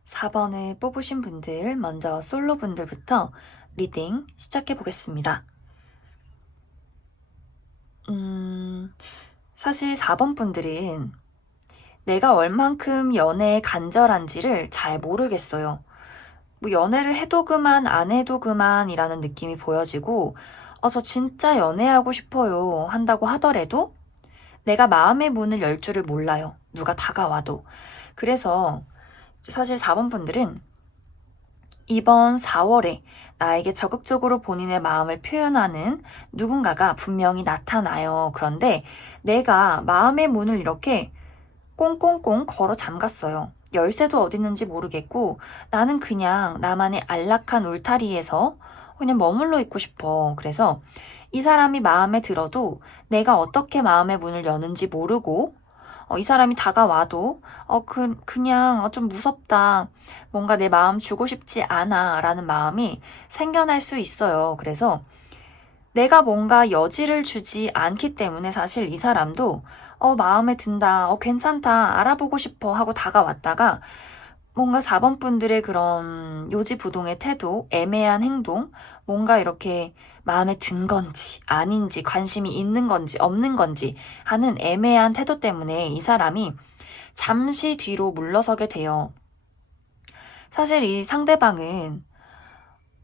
4번을 뽑으신 분들, 먼저 솔로 분들부터 리딩 시작해 보겠습니다. 사실 4번 분들은 내가 얼만큼 연애에 간절한지를 잘 모르겠어요. 뭐 연애를 해도 그만, 안 해도 그만이라는 느낌이 보여지고, 저 진짜 연애하고 싶어요 한다고 하더라도 내가 마음의 문을 열 줄을 몰라요. 누가 다가와도. 그래서 사실 4번 분들은 이번 4월에 나에게 적극적으로 본인의 마음을 표현하는 누군가가 분명히 나타나요. 그런데 내가 마음의 문을 이렇게 꽁꽁꽁 걸어 잠갔어요. 열쇠도 어디 있는지 모르겠고 나는 그냥 나만의 안락한 울타리에서 그냥 머물러 있고 싶어. 그래서 이 사람이 마음에 들어도 내가 어떻게 마음의 문을 여는지 모르고 이 사람이 다가와도 그냥 좀 무섭다. 뭔가 내 마음 주고 싶지 않아 라는 마음이 생겨날 수 있어요. 그래서 내가 뭔가 여지를 주지 않기 때문에 사실 이 사람도 마음에 든다, 괜찮다, 알아보고 싶어 하고 다가왔다가 뭔가 4번 분들의 그런 요지부동의 태도, 애매한 행동, 뭔가 이렇게 마음에 든 건지 아닌지 관심이 있는 건지 없는 건지 하는 애매한 태도 때문에 이 사람이 잠시 뒤로 물러서게 돼요. 사실 이 상대방은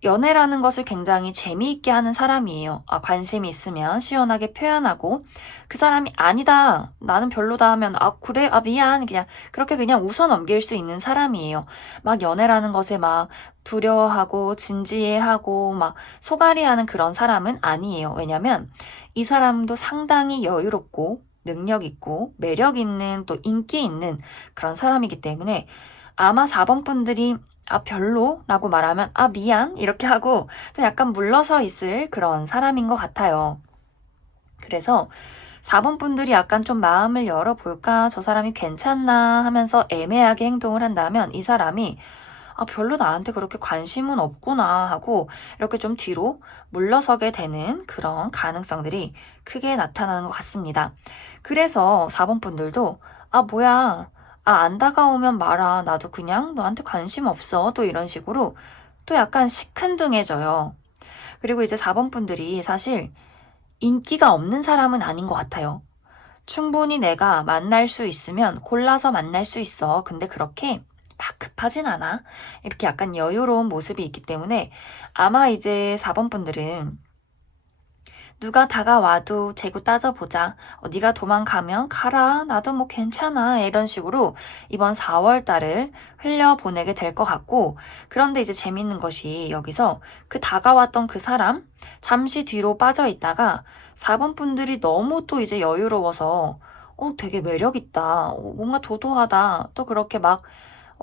연애라는 것을 굉장히 재미있게 하는 사람이에요. 관심이 있으면 시원하게 표현하고 그 사람이 아니다, 나는 별로다 하면 그래, 미안, 그냥 그렇게 그냥 웃어 넘길 수 있는 사람이에요. 막 연애라는 것에 막 두려워하고 진지해하고 막 소갈이하는 그런 사람은 아니에요. 왜냐면 이 사람도 상당히 여유롭고 능력 있고 매력 있는 또 인기 있는 그런 사람이기 때문에 아마 4번 분들이 별로라고 말하면 미안 이렇게 하고 좀 약간 물러서 있을 그런 사람인 것 같아요. 그래서 4번 분들이 약간 좀 마음을 열어볼까, 저 사람이 괜찮나 하면서 애매하게 행동을 한다면 이 사람이 별로 나한테 그렇게 관심은 없구나 하고 이렇게 좀 뒤로 물러서게 되는 그런 가능성들이 크게 나타나는 것 같습니다. 그래서 4번 분들도 뭐야, 안 다가오면 말아, 나도 그냥 너한테 관심 없어, 또 이런 식으로 또 약간 시큰둥해져요. 그리고 이제 4번 분들이 사실 인기가 없는 사람은 아닌 것 같아요. 충분히 내가 만날 수 있으면 골라서 만날 수 있어. 근데 그렇게 막 급하진 않아. 이렇게 약간 여유로운 모습이 있기 때문에 아마 이제 4번 분들은 누가 다가와도 재고 따져보자. 네가 도망가면 가라. 나도 뭐 괜찮아. 이런 식으로 이번 4월 달을 흘려보내게 될 것 같고, 그런데 이제 재밌는 것이 여기서 그 다가왔던 그 사람 잠시 뒤로 빠져 있다가 4번 분들이 너무 또 이제 여유로워서 되게 매력있다. 뭔가 도도하다. 또 그렇게 막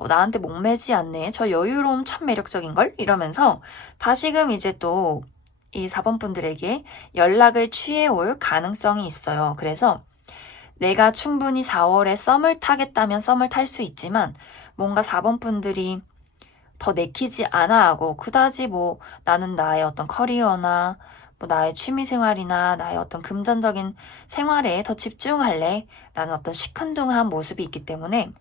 나한테 목매지 않네. 저 여유로움 참 매력적인걸? 이러면서 다시금 이제 또 이 4번 분들에게 연락을 취해올 가능성이 있어요. 그래서 내가 충분히 4월에 썸을 타겠다면 썸을 탈 수 있지만 뭔가 4번 분들이 더 내키지 않아 하고 그다지 뭐 나는 나의 어떤 커리어나 뭐 나의 취미생활이나 나의 어떤 금전적인 생활에 더 집중할래 라는 어떤 시큰둥한 모습이 있기 때문에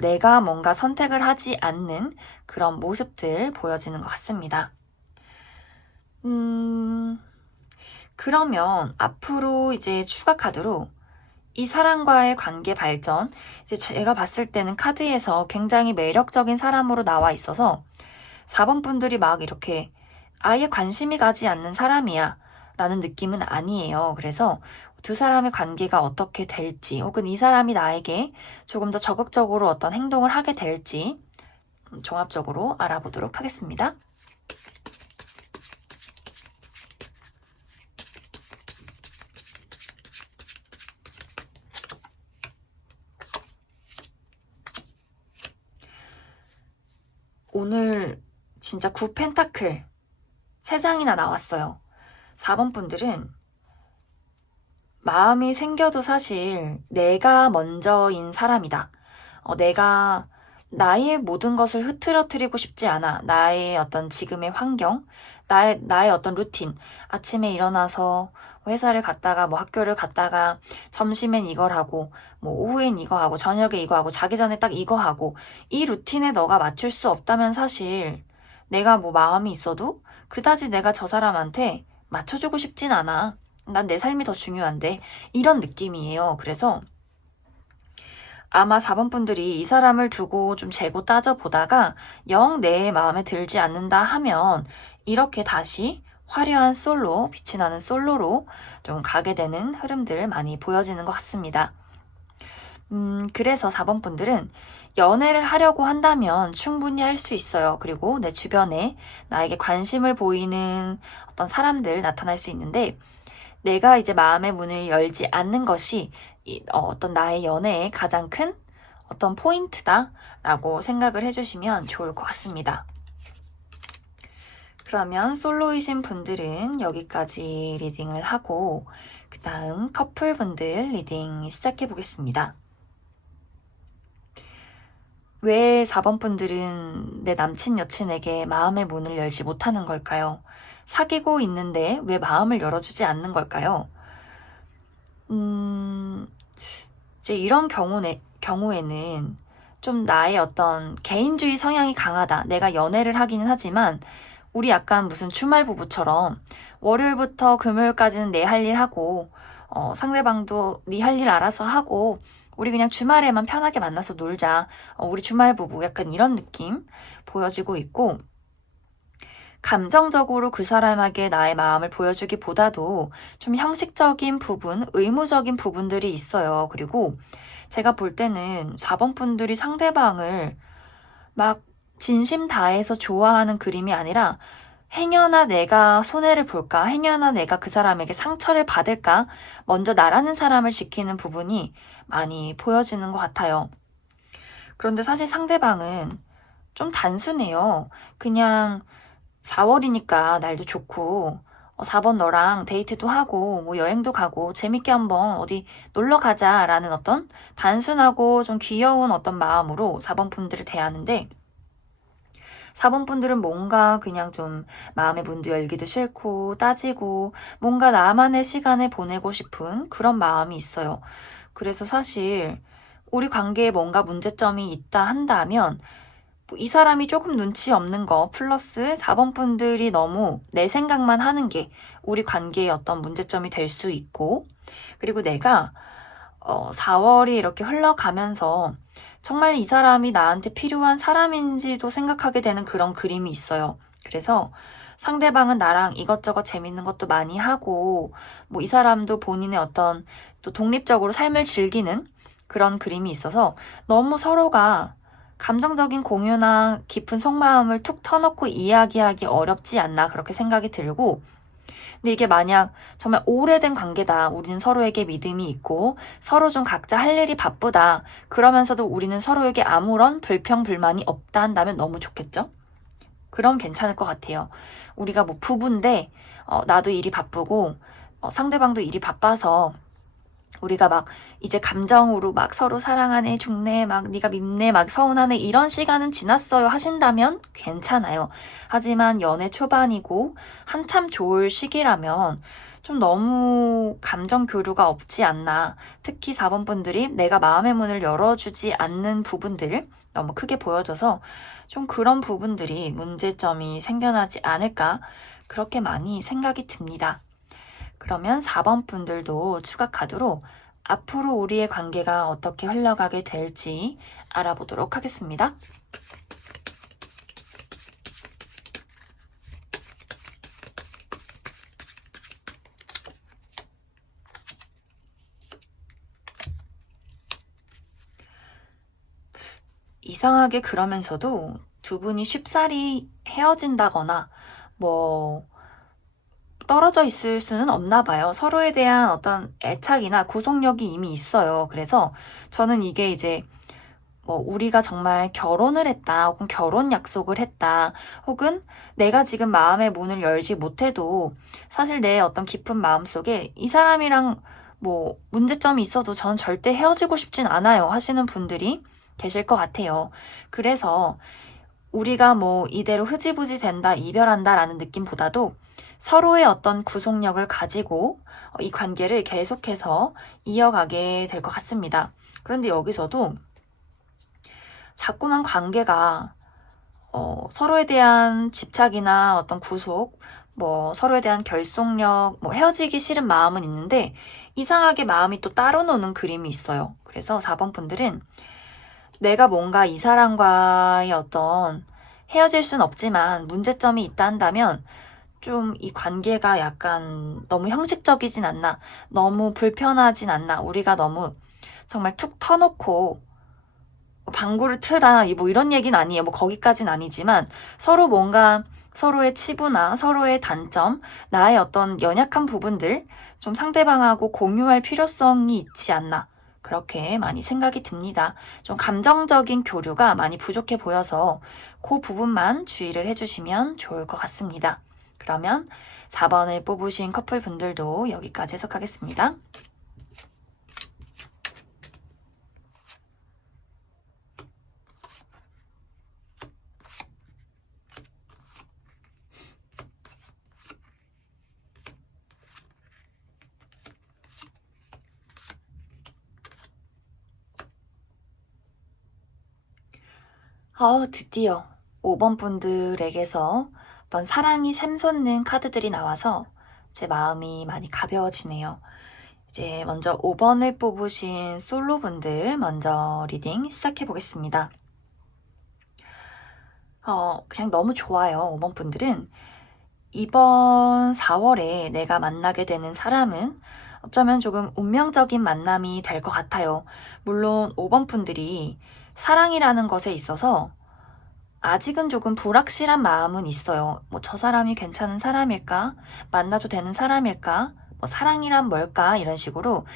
내가 뭔가 선택을 하지 않는 그런 모습들 보여지는 것 같습니다. 그러면 앞으로 이제 추가 카드로 이 사람과의 관계 발전, 이제 제가 봤을 때는 카드에서 굉장히 매력적인 사람으로 나와 있어서 4번 분들이 막 이렇게 아예 관심이 가지 않는 사람이야 라는 느낌은 아니에요. 그래서 두 사람의 관계가 어떻게 될지, 혹은 이 사람이 나에게 조금 더 적극적으로 어떤 행동을 하게 될지 종합적으로 알아보도록 하겠습니다. 오늘 진짜 9펜타클 3장이나 나왔어요. 4번 분들은 마음이 생겨도 사실 내가 먼저인 사람이다. 내가 나의 모든 것을 흐트러뜨리고 싶지 않아. 나의 어떤 지금의 환경, 나의 어떤 루틴. 아침에 일어나서 회사를 갔다가 뭐 학교를 갔다가 점심엔 이걸 하고 뭐 오후엔 이거 하고 저녁에 이거 하고 자기 전에 딱 이거 하고 이 루틴에 너가 맞출 수 없다면 사실 내가 뭐 마음이 있어도 그다지 내가 저 사람한테 맞춰주고 싶진 않아. 난 내 삶이 더 중요한데 이런 느낌이에요. 그래서 아마 4번 분들이 이 사람을 두고 좀 재고 따져보다가 영 내 마음에 들지 않는다 하면 이렇게 다시 화려한 솔로, 빛이 나는 솔로로 좀 가게 되는 흐름들 많이 보여지는 것 같습니다. 그래서 4번 분들은 연애를 하려고 한다면 충분히 할 수 있어요. 그리고 내 주변에 나에게 관심을 보이는 어떤 사람들 나타날 수 있는데, 내가 이제 마음의 문을 열지 않는 것이 어떤 나의 연애의 가장 큰 어떤 포인트다라고 생각을 해주시면 좋을 것 같습니다. 그러면 솔로이신 분들은 여기까지 리딩을 하고 그 다음 커플분들 리딩 시작해 보겠습니다. 왜 4번 분들은 내 남친 여친에게 마음의 문을 열지 못하는 걸까요? 사귀고 있는데 왜 마음을 열어주지 않는 걸까요? 이제 이런 경우에는 좀 나의 어떤 개인주의 성향이 강하다. 내가 연애를 하기는 하지만 우리 약간 무슨 주말 부부처럼 월요일부터 금요일까지는 내 할 일 하고 상대방도 네 할 일 알아서 하고 우리 그냥 주말에만 편하게 만나서 놀자. 우리 주말 부부 약간 이런 느낌 보여지고 있고, 감정적으로 그 사람에게 나의 마음을 보여주기보다도 좀 형식적인 부분, 의무적인 부분들이 있어요. 그리고 제가 볼 때는 4번 분들이 상대방을 막 진심 다해서 좋아하는 그림이 아니라 행여나 내가 손해를 볼까, 행여나 내가 그 사람에게 상처를 받을까, 먼저 나라는 사람을 지키는 부분이 많이 보여지는 것 같아요. 그런데 사실 상대방은 좀 단순해요. 그냥 4월이니까 날도 좋고 4번 너랑 데이트도 하고 뭐 여행도 가고 재밌게 한번 어디 놀러 가자라는 어떤 단순하고 좀 귀여운 어떤 마음으로 4번 분들을 대하는데, 4번 분들은 뭔가 그냥 좀 마음의 문도 열기도 싫고 따지고 뭔가 나만의 시간을 보내고 싶은 그런 마음이 있어요. 그래서 사실 우리 관계에 뭔가 문제점이 있다 한다면 이 사람이 조금 눈치 없는 거 플러스 4번 분들이 너무 내 생각만 하는 게 우리 관계에 어떤 문제점이 될 수 있고, 그리고 내가 4월이 이렇게 흘러가면서 정말 이 사람이 나한테 필요한 사람인지도 생각하게 되는 그런 그림이 있어요. 그래서 상대방은 나랑 이것저것 재밌는 것도 많이 하고 뭐 이 사람도 본인의 어떤 또 독립적으로 삶을 즐기는 그런 그림이 있어서 너무 서로가 감정적인 공유나 깊은 속마음을 툭 터놓고 이야기하기 어렵지 않나 그렇게 생각이 들고, 근데 이게 만약 정말 오래된 관계다. 우리는 서로에게 믿음이 있고 서로 좀 각자 할 일이 바쁘다. 그러면서도 우리는 서로에게 아무런 불평, 불만이 없다 한다면 너무 좋겠죠? 그럼 괜찮을 것 같아요. 우리가 뭐 부부인데 나도 일이 바쁘고 상대방도 일이 바빠서 우리가 막 이제 감정으로 막 서로 사랑하네, 죽네, 막 네가 밉네, 막 서운하네 이런 시간은 지났어요 하신다면 괜찮아요. 하지만 연애 초반이고 한참 좋을 시기라면 좀 너무 감정 교류가 없지 않나. 특히 4번 분들이 내가 마음의 문을 열어주지 않는 부분들 너무 크게 보여져서 좀 그런 부분들이 문제점이 생겨나지 않을까 그렇게 많이 생각이 듭니다. 그러면 4번 분들도 추가 카드로 앞으로 우리의 관계가 어떻게 흘러가게 될지 알아보도록 하겠습니다. 이상하게 그러면서도 두 분이 쉽사리 헤어진다거나 뭐 떨어져 있을 수는 없나 봐요. 서로에 대한 어떤 애착이나 구속력이 이미 있어요. 그래서 저는 이게 이제 뭐 우리가 정말 결혼을 했다, 혹은 결혼 약속을 했다, 혹은 내가 지금 마음의 문을 열지 못해도 사실 내 어떤 깊은 마음 속에 이 사람이랑 뭐 문제점이 있어도 전 절대 헤어지고 싶진 않아요 하시는 분들이 계실 것 같아요. 그래서 우리가 뭐 이대로 흐지부지 된다, 이별한다 라는 느낌보다도 서로의 어떤 구속력을 가지고 이 관계를 계속해서 이어가게 될 것 같습니다. 그런데 여기서도 자꾸만 관계가 서로에 대한 집착이나 어떤 구속, 뭐 서로에 대한 결속력, 뭐 헤어지기 싫은 마음은 있는데 이상하게 마음이 또 따로 노는 그림이 있어요. 그래서 4번 분들은 내가 뭔가 이 사람과의 어떤 헤어질 순 없지만 문제점이 있다 한다면 좀 이 관계가 약간 너무 형식적이진 않나, 너무 불편하진 않나, 우리가 너무 정말 툭 터놓고 방구를 트라 뭐 이런 얘기는 아니에요. 뭐 거기까지는 아니지만 서로 뭔가 서로의 치부나 서로의 단점, 나의 어떤 연약한 부분들 좀 상대방하고 공유할 필요성이 있지 않나. 그렇게 많이 생각이 듭니다. 좀 감정적인 교류가 많이 부족해 보여서 그 부분만 주의를 해주시면 좋을 것 같습니다. 그러면 4번을 뽑으신 커플분들도 여기까지 해석하겠습니다. 드디어 5번 분들에게서 어떤 사랑이 샘솟는 카드들이 나와서 제 마음이 많이 가벼워지네요. 이제 먼저 5번을 뽑으신 솔로 분들 먼저 리딩 시작해 보겠습니다. 그냥 너무 좋아요. 5번 분들은 이번 4월에 내가 만나게 되는 사람은 어쩌면 조금 운명적인 만남이 될 것 같아요. 물론 5번 분들이 사랑이라는 것에 있어서 아직은 조금 불확실한 마음은 있어요. 뭐 저 사람이 괜찮은 사람일까? 만나도 되는 사람일까? 뭐 사랑이란 뭘까? 이런 식으로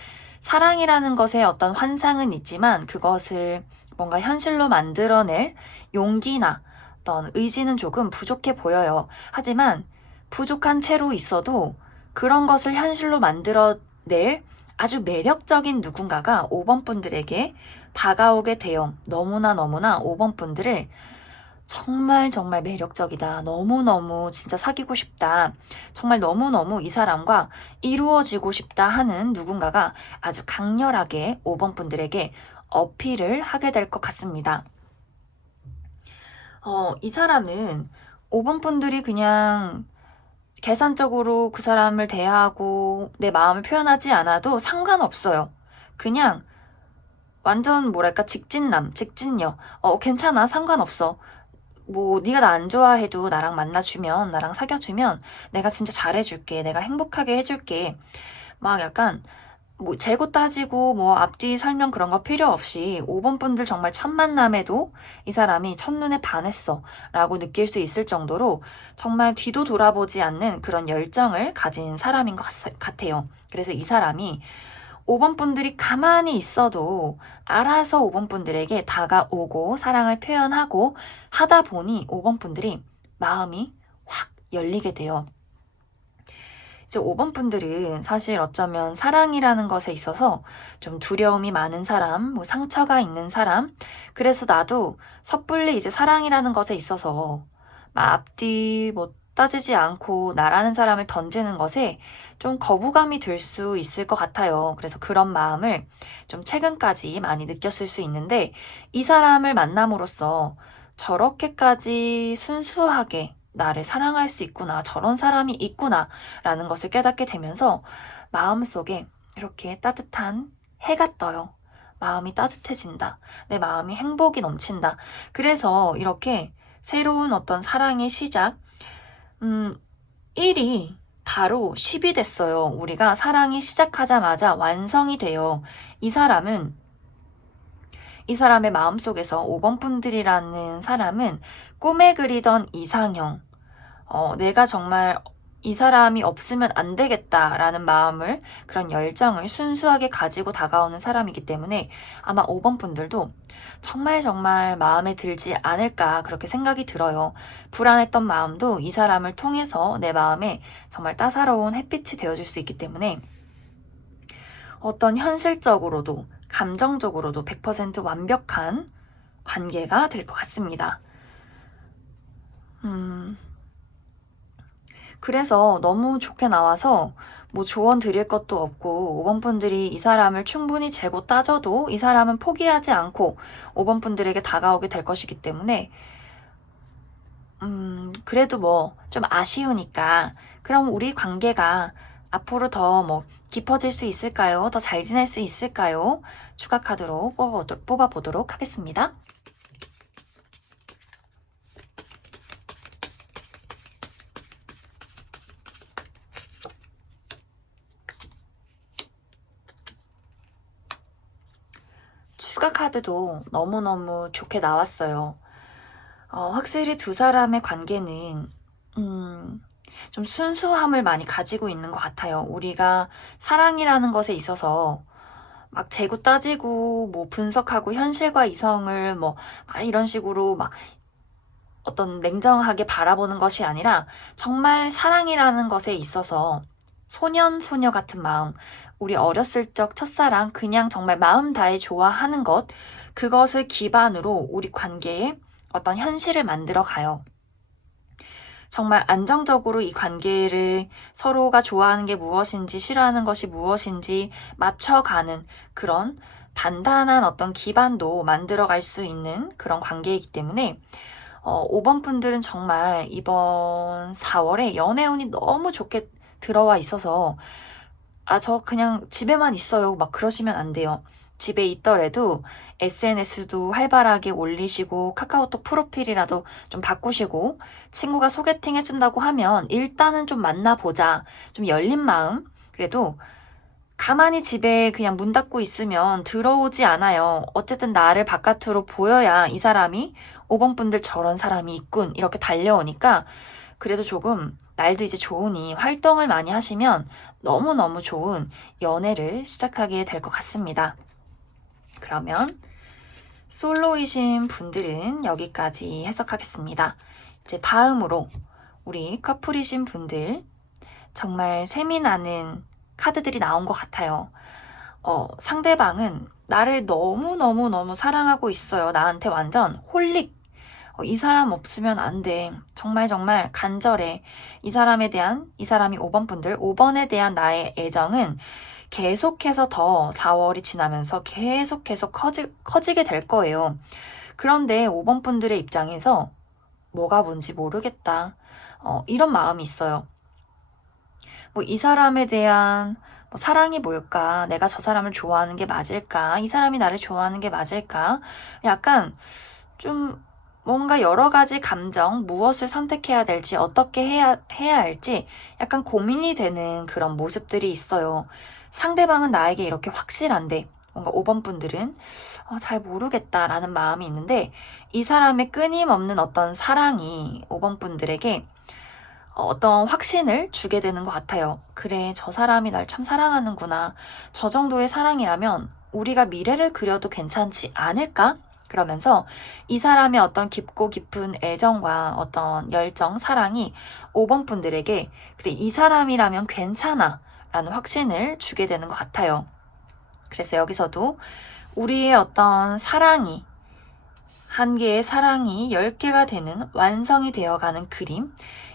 사랑이라는 것에 어떤 환상은 있지만 그것을 뭔가 현실로 만들어낼 용기나 어떤 의지는 조금 부족해 보여요. 하지만 부족한 채로 있어도 그런 것을 현실로 만들어낼 아주 매력적인 누군가가 5번 분들에게 다가오게 돼요. 너무나 5번 분들을 정말 정말 매력적이다. 너무너무 진짜 사귀고 싶다. 정말 너무너무 이 사람과 이루어지고 싶다 하는 누군가가 아주 강렬하게 5번 분들에게 어필을 하게 될 것 같습니다. 이 사람은 5번 분들이 그냥 계산적으로 그 사람을 대하고 내 마음을 표현하지 않아도 상관없어요. 그냥 완전 뭐랄까 직진남, 직진녀. 괜찮아, 상관없어. 뭐 네가 나 안 좋아해도 나랑 만나주면, 나랑 사귀어주면 내가 진짜 잘해줄게. 내가 행복하게 해줄게. 막 약간 뭐 재고 따지고 뭐 앞뒤 설명 그런 거 필요 없이 5번 분들 정말 첫 만남에도 이 사람이 첫눈에 반했어 라고 느낄 수 있을 정도로 정말 뒤도 돌아보지 않는 그런 열정을 가진 사람인 것 같아요. 그래서 이 사람이 5번 분들이 가만히 있어도 알아서 5번 분들에게 다가오고 사랑을 표현하고 하다 보니 5번 분들이 마음이 확 열리게 돼요. 이제 5번 분들은 사실 어쩌면 사랑이라는 것에 있어서 좀 두려움이 많은 사람, 뭐 상처가 있는 사람, 그래서 나도 섣불리 이제 사랑이라는 것에 있어서 막 앞뒤 뭐 따지지 않고 나라는 사람을 던지는 것에 좀 거부감이 들 수 있을 것 같아요. 그래서 그런 마음을 좀 최근까지 많이 느꼈을 수 있는데 이 사람을 만남으로써 저렇게까지 순수하게 나를 사랑할 수 있구나, 저런 사람이 있구나 라는 것을 깨닫게 되면서 마음속에 이렇게 따뜻한 해가 떠요. 마음이 따뜻해진다. 내 마음이 행복이 넘친다. 그래서 이렇게 새로운 어떤 사랑의 시작, 1이 바로 10이 됐어요. 우리가 사랑이 시작하자마자 완성이 돼요. 이 사람은 이 사람의 마음속에서 5번 분들이라는 사람은 꿈에 그리던 이상형, 내가 정말 이 사람이 없으면 안 되겠다라는 마음을, 그런 열정을 순수하게 가지고 다가오는 사람이기 때문에 아마 5번 분들도 정말 정말 마음에 들지 않을까 그렇게 생각이 들어요. 불안했던 마음도 이 사람을 통해서 내 마음에 정말 따사로운 햇빛이 되어줄 수 있기 때문에 어떤 현실적으로도 감정적으로도 100% 완벽한 관계가 될 것 같습니다. 그래서 너무 좋게 나와서 뭐 조언 드릴 것도 없고 5번 분들이 이 사람을 충분히 재고 따져도 이 사람은 포기하지 않고 5번 분들에게 다가오게 될 것이기 때문에 그래도 뭐 좀 아쉬우니까 그럼 우리 관계가 앞으로 더 뭐 깊어질 수 있을까요? 더 잘 지낼 수 있을까요? 추가 카드로 뽑아보도록 하겠습니다. 추가 카드도 너무너무 좋게 나왔어요. 확실히 두 사람의 관계는 좀 순수함을 많이 가지고 있는 것 같아요. 우리가 사랑이라는 것에 있어서 막 재고 따지고 뭐 분석하고 현실과 이성을 뭐 이런 식으로 막 어떤 냉정하게 바라보는 것이 아니라 정말 사랑이라는 것에 있어서 소녀 같은 마음, 우리 어렸을 적 첫사랑 그냥 정말 마음 다해 좋아하는 것, 그것을 기반으로 우리 관계에 어떤 현실을 만들어 가요. 정말 안정적으로 이 관계를 서로가 좋아하는 게 무엇인지 싫어하는 것이 무엇인지 맞춰가는 그런 단단한 어떤 기반도 만들어 갈 수 있는 그런 관계이기 때문에 5번 분들은 정말 이번 4월에 연애운이 너무 좋게 들어와 있어서 저 그냥 집에만 있어요 막 그러시면 안 돼요. 집에 있더라도 SNS도 활발하게 올리시고 카카오톡 프로필이라도 좀 바꾸시고 친구가 소개팅 해준다고 하면 일단은 좀 만나보자. 좀 열린 마음. 그래도 가만히 집에 그냥 문 닫고 있으면 들어오지 않아요. 어쨌든 나를 바깥으로 보여야 이 사람이 5번 분들 저런 사람이 있군 이렇게 달려오니까 그래도 조금 날도 이제 좋으니 활동을 많이 하시면 너무너무 좋은 연애를 시작하게 될 것 같습니다. 그러면 솔로이신 분들은 여기까지 해석하겠습니다. 이제 다음으로 우리 커플이신 분들 정말 셈이 나는 카드들이 나온 것 같아요. 상대방은 나를 너무너무 사랑하고 있어요. 나한테 완전 홀릭. 이 사람 없으면 안 돼. 정말 간절해. 이 사람이 5번 분들, 5번에 대한 나의 애정은 계속해서 더 4월이 지나면서 계속해서 커지게 될 거예요. 그런데 5번 분들의 입장에서 뭐가 뭔지 모르겠다. 이런 마음이 있어요. 뭐 이 사람에 대한 사랑이 뭘까? 내가 저 사람을 좋아하는 게 맞을까? 이 사람이 나를 좋아하는 게 맞을까? 약간 좀 뭔가 여러 가지 감정, 무엇을 선택해야 될지, 어떻게 해야 할지 약간 고민이 되는 그런 모습들이 있어요. 상대방은 나에게 이렇게 확실한데, 뭔가 5번 분들은 잘 모르겠다라는 마음이 있는데, 이 사람의 끊임없는 어떤 사랑이 5번 분들에게 어떤 확신을 주게 되는 것 같아요. 그래, 저 사람이 날 참 사랑하는구나. 저 정도의 사랑이라면 우리가 미래를 그려도 괜찮지 않을까? 그러면서 이 사람의 어떤 깊고 깊은 애정과 어떤 열정, 사랑이 5번 분들에게 그래, 이 사람이라면 괜찮아 라는 확신을 주게 되는 것 같아요. 그래서 여기서도 우리의 어떤 사랑이 한 개의 사랑이 10개가 되는 완성이 되어가는 그림.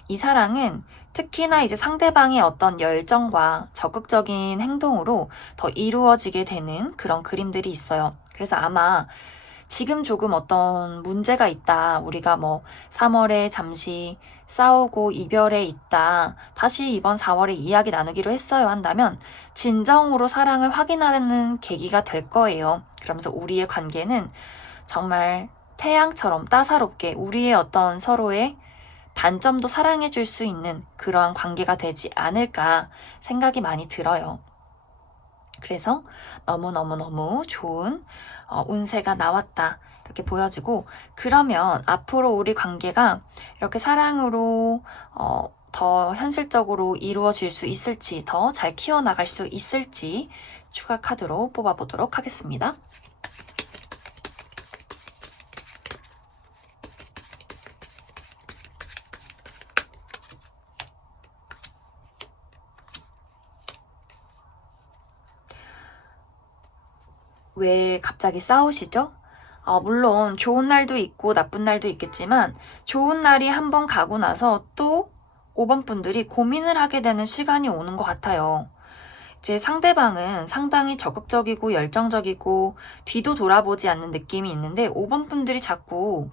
이 사랑은 특히나 이제 상대방의 어떤 열정과 적극적인 행동으로 더 이루어지게 되는 그런 그림들이 있어요. 그래서 아마 지금 조금 어떤 문제가 있다. 우리가 3월에 잠시 싸우고 이별에 있다. 다시 이번 4월에 이야기 나누기로 했어요 한다면 진정으로 사랑을 확인하는 계기가 될 거예요. 그러면서 우리의 관계는 정말 태양처럼 따사롭게 우리의 어떤 서로의 단점도 사랑해 줄 수 있는 그러한 관계가 되지 않을까 생각이 많이 들어요. 그래서 너무너무 좋은 운세가 나왔다 이렇게 보여지고 그러면 앞으로 우리 관계가 이렇게 사랑으로 더 현실적으로 이루어질 수 있을지 더 잘 키워나갈 수 있을지 추가 카드로 뽑아보도록 하겠습니다. 왜 갑자기 싸우시죠? 물론 좋은 날도 있고 나쁜 날도 있겠지만 좋은 날이 한번 가고 나서 또 5번 분들이 고민을 하게 되는 시간이 오는 것 같아요. 이제 상대방은 상당히 적극적이고 열정적이고 뒤도 돌아보지 않는 느낌이 있는데 5번 분들이 자꾸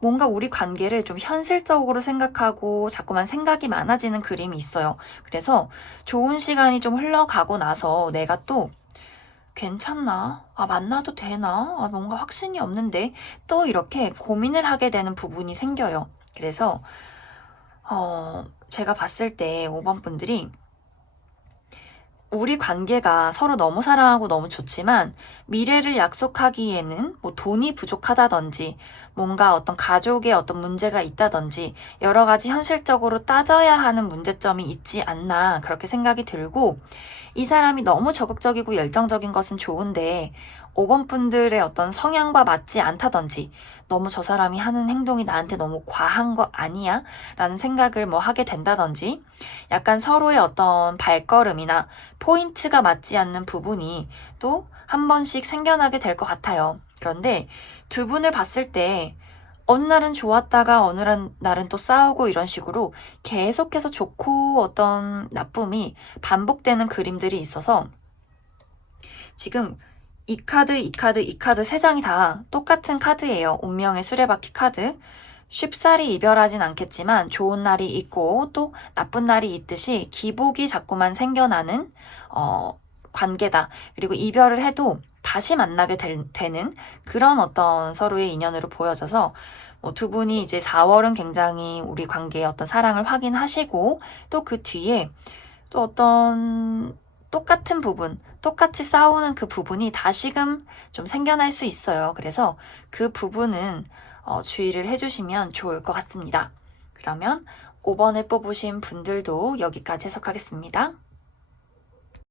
뭔가 우리 관계를 좀 현실적으로 생각하고 자꾸만 생각이 많아지는 그림이 있어요. 그래서 좋은 시간이 좀 흘러가고 나서 내가 또 괜찮나? 만나도 되나? 뭔가 확신이 없는데 또 이렇게 고민을 하게 되는 부분이 생겨요. 그래서 제가 봤을 때 5번 분들이 우리 관계가 서로 너무 사랑하고 너무 좋지만 미래를 약속하기에는 뭐 돈이 부족하다든지 뭔가 어떤 가족의 어떤 문제가 있다든지 여러 가지 현실적으로 따져야 하는 문제점이 있지 않나 그렇게 생각이 들고 이 사람이 너무 적극적이고 열정적인 것은 좋은데 5번 분들의 어떤 성향과 맞지 않다든지 너무 저 사람이 하는 행동이 나한테 너무 과한 거 아니야? 라는 생각을 뭐 하게 된다든지 약간 서로의 어떤 발걸음이나 포인트가 맞지 않는 부분이 또 한 번씩 생겨나게 될 것 같아요. 그런데 두 분을 봤을 때 어느 날은 좋았다가 어느 날은 또 싸우고 이런 식으로 계속해서 좋고 어떤 나쁨이 반복되는 그림들이 있어서 지금 이 카드, 이 카드, 이 카드 세 장이 다 똑같은 카드예요. 운명의 수레바퀴 카드. 쉽사리 이별하진 않겠지만 좋은 날이 있고 또 나쁜 날이 있듯이 기복이 자꾸만 생겨나는 관계다. 그리고 이별을 해도 다시 만나게 되는 그런 어떤 서로의 인연으로 보여져서 두 분이 이제 4월은 굉장히 우리 관계의 어떤 사랑을 확인하시고 또 그 뒤에 또 어떤 똑같은 부분, 똑같이 싸우는 그 부분이 다시금 좀 생겨날 수 있어요. 그래서 그 부분은 주의를 해주시면 좋을 것 같습니다. 그러면 5번을 뽑으신 분들도 여기까지 해석하겠습니다.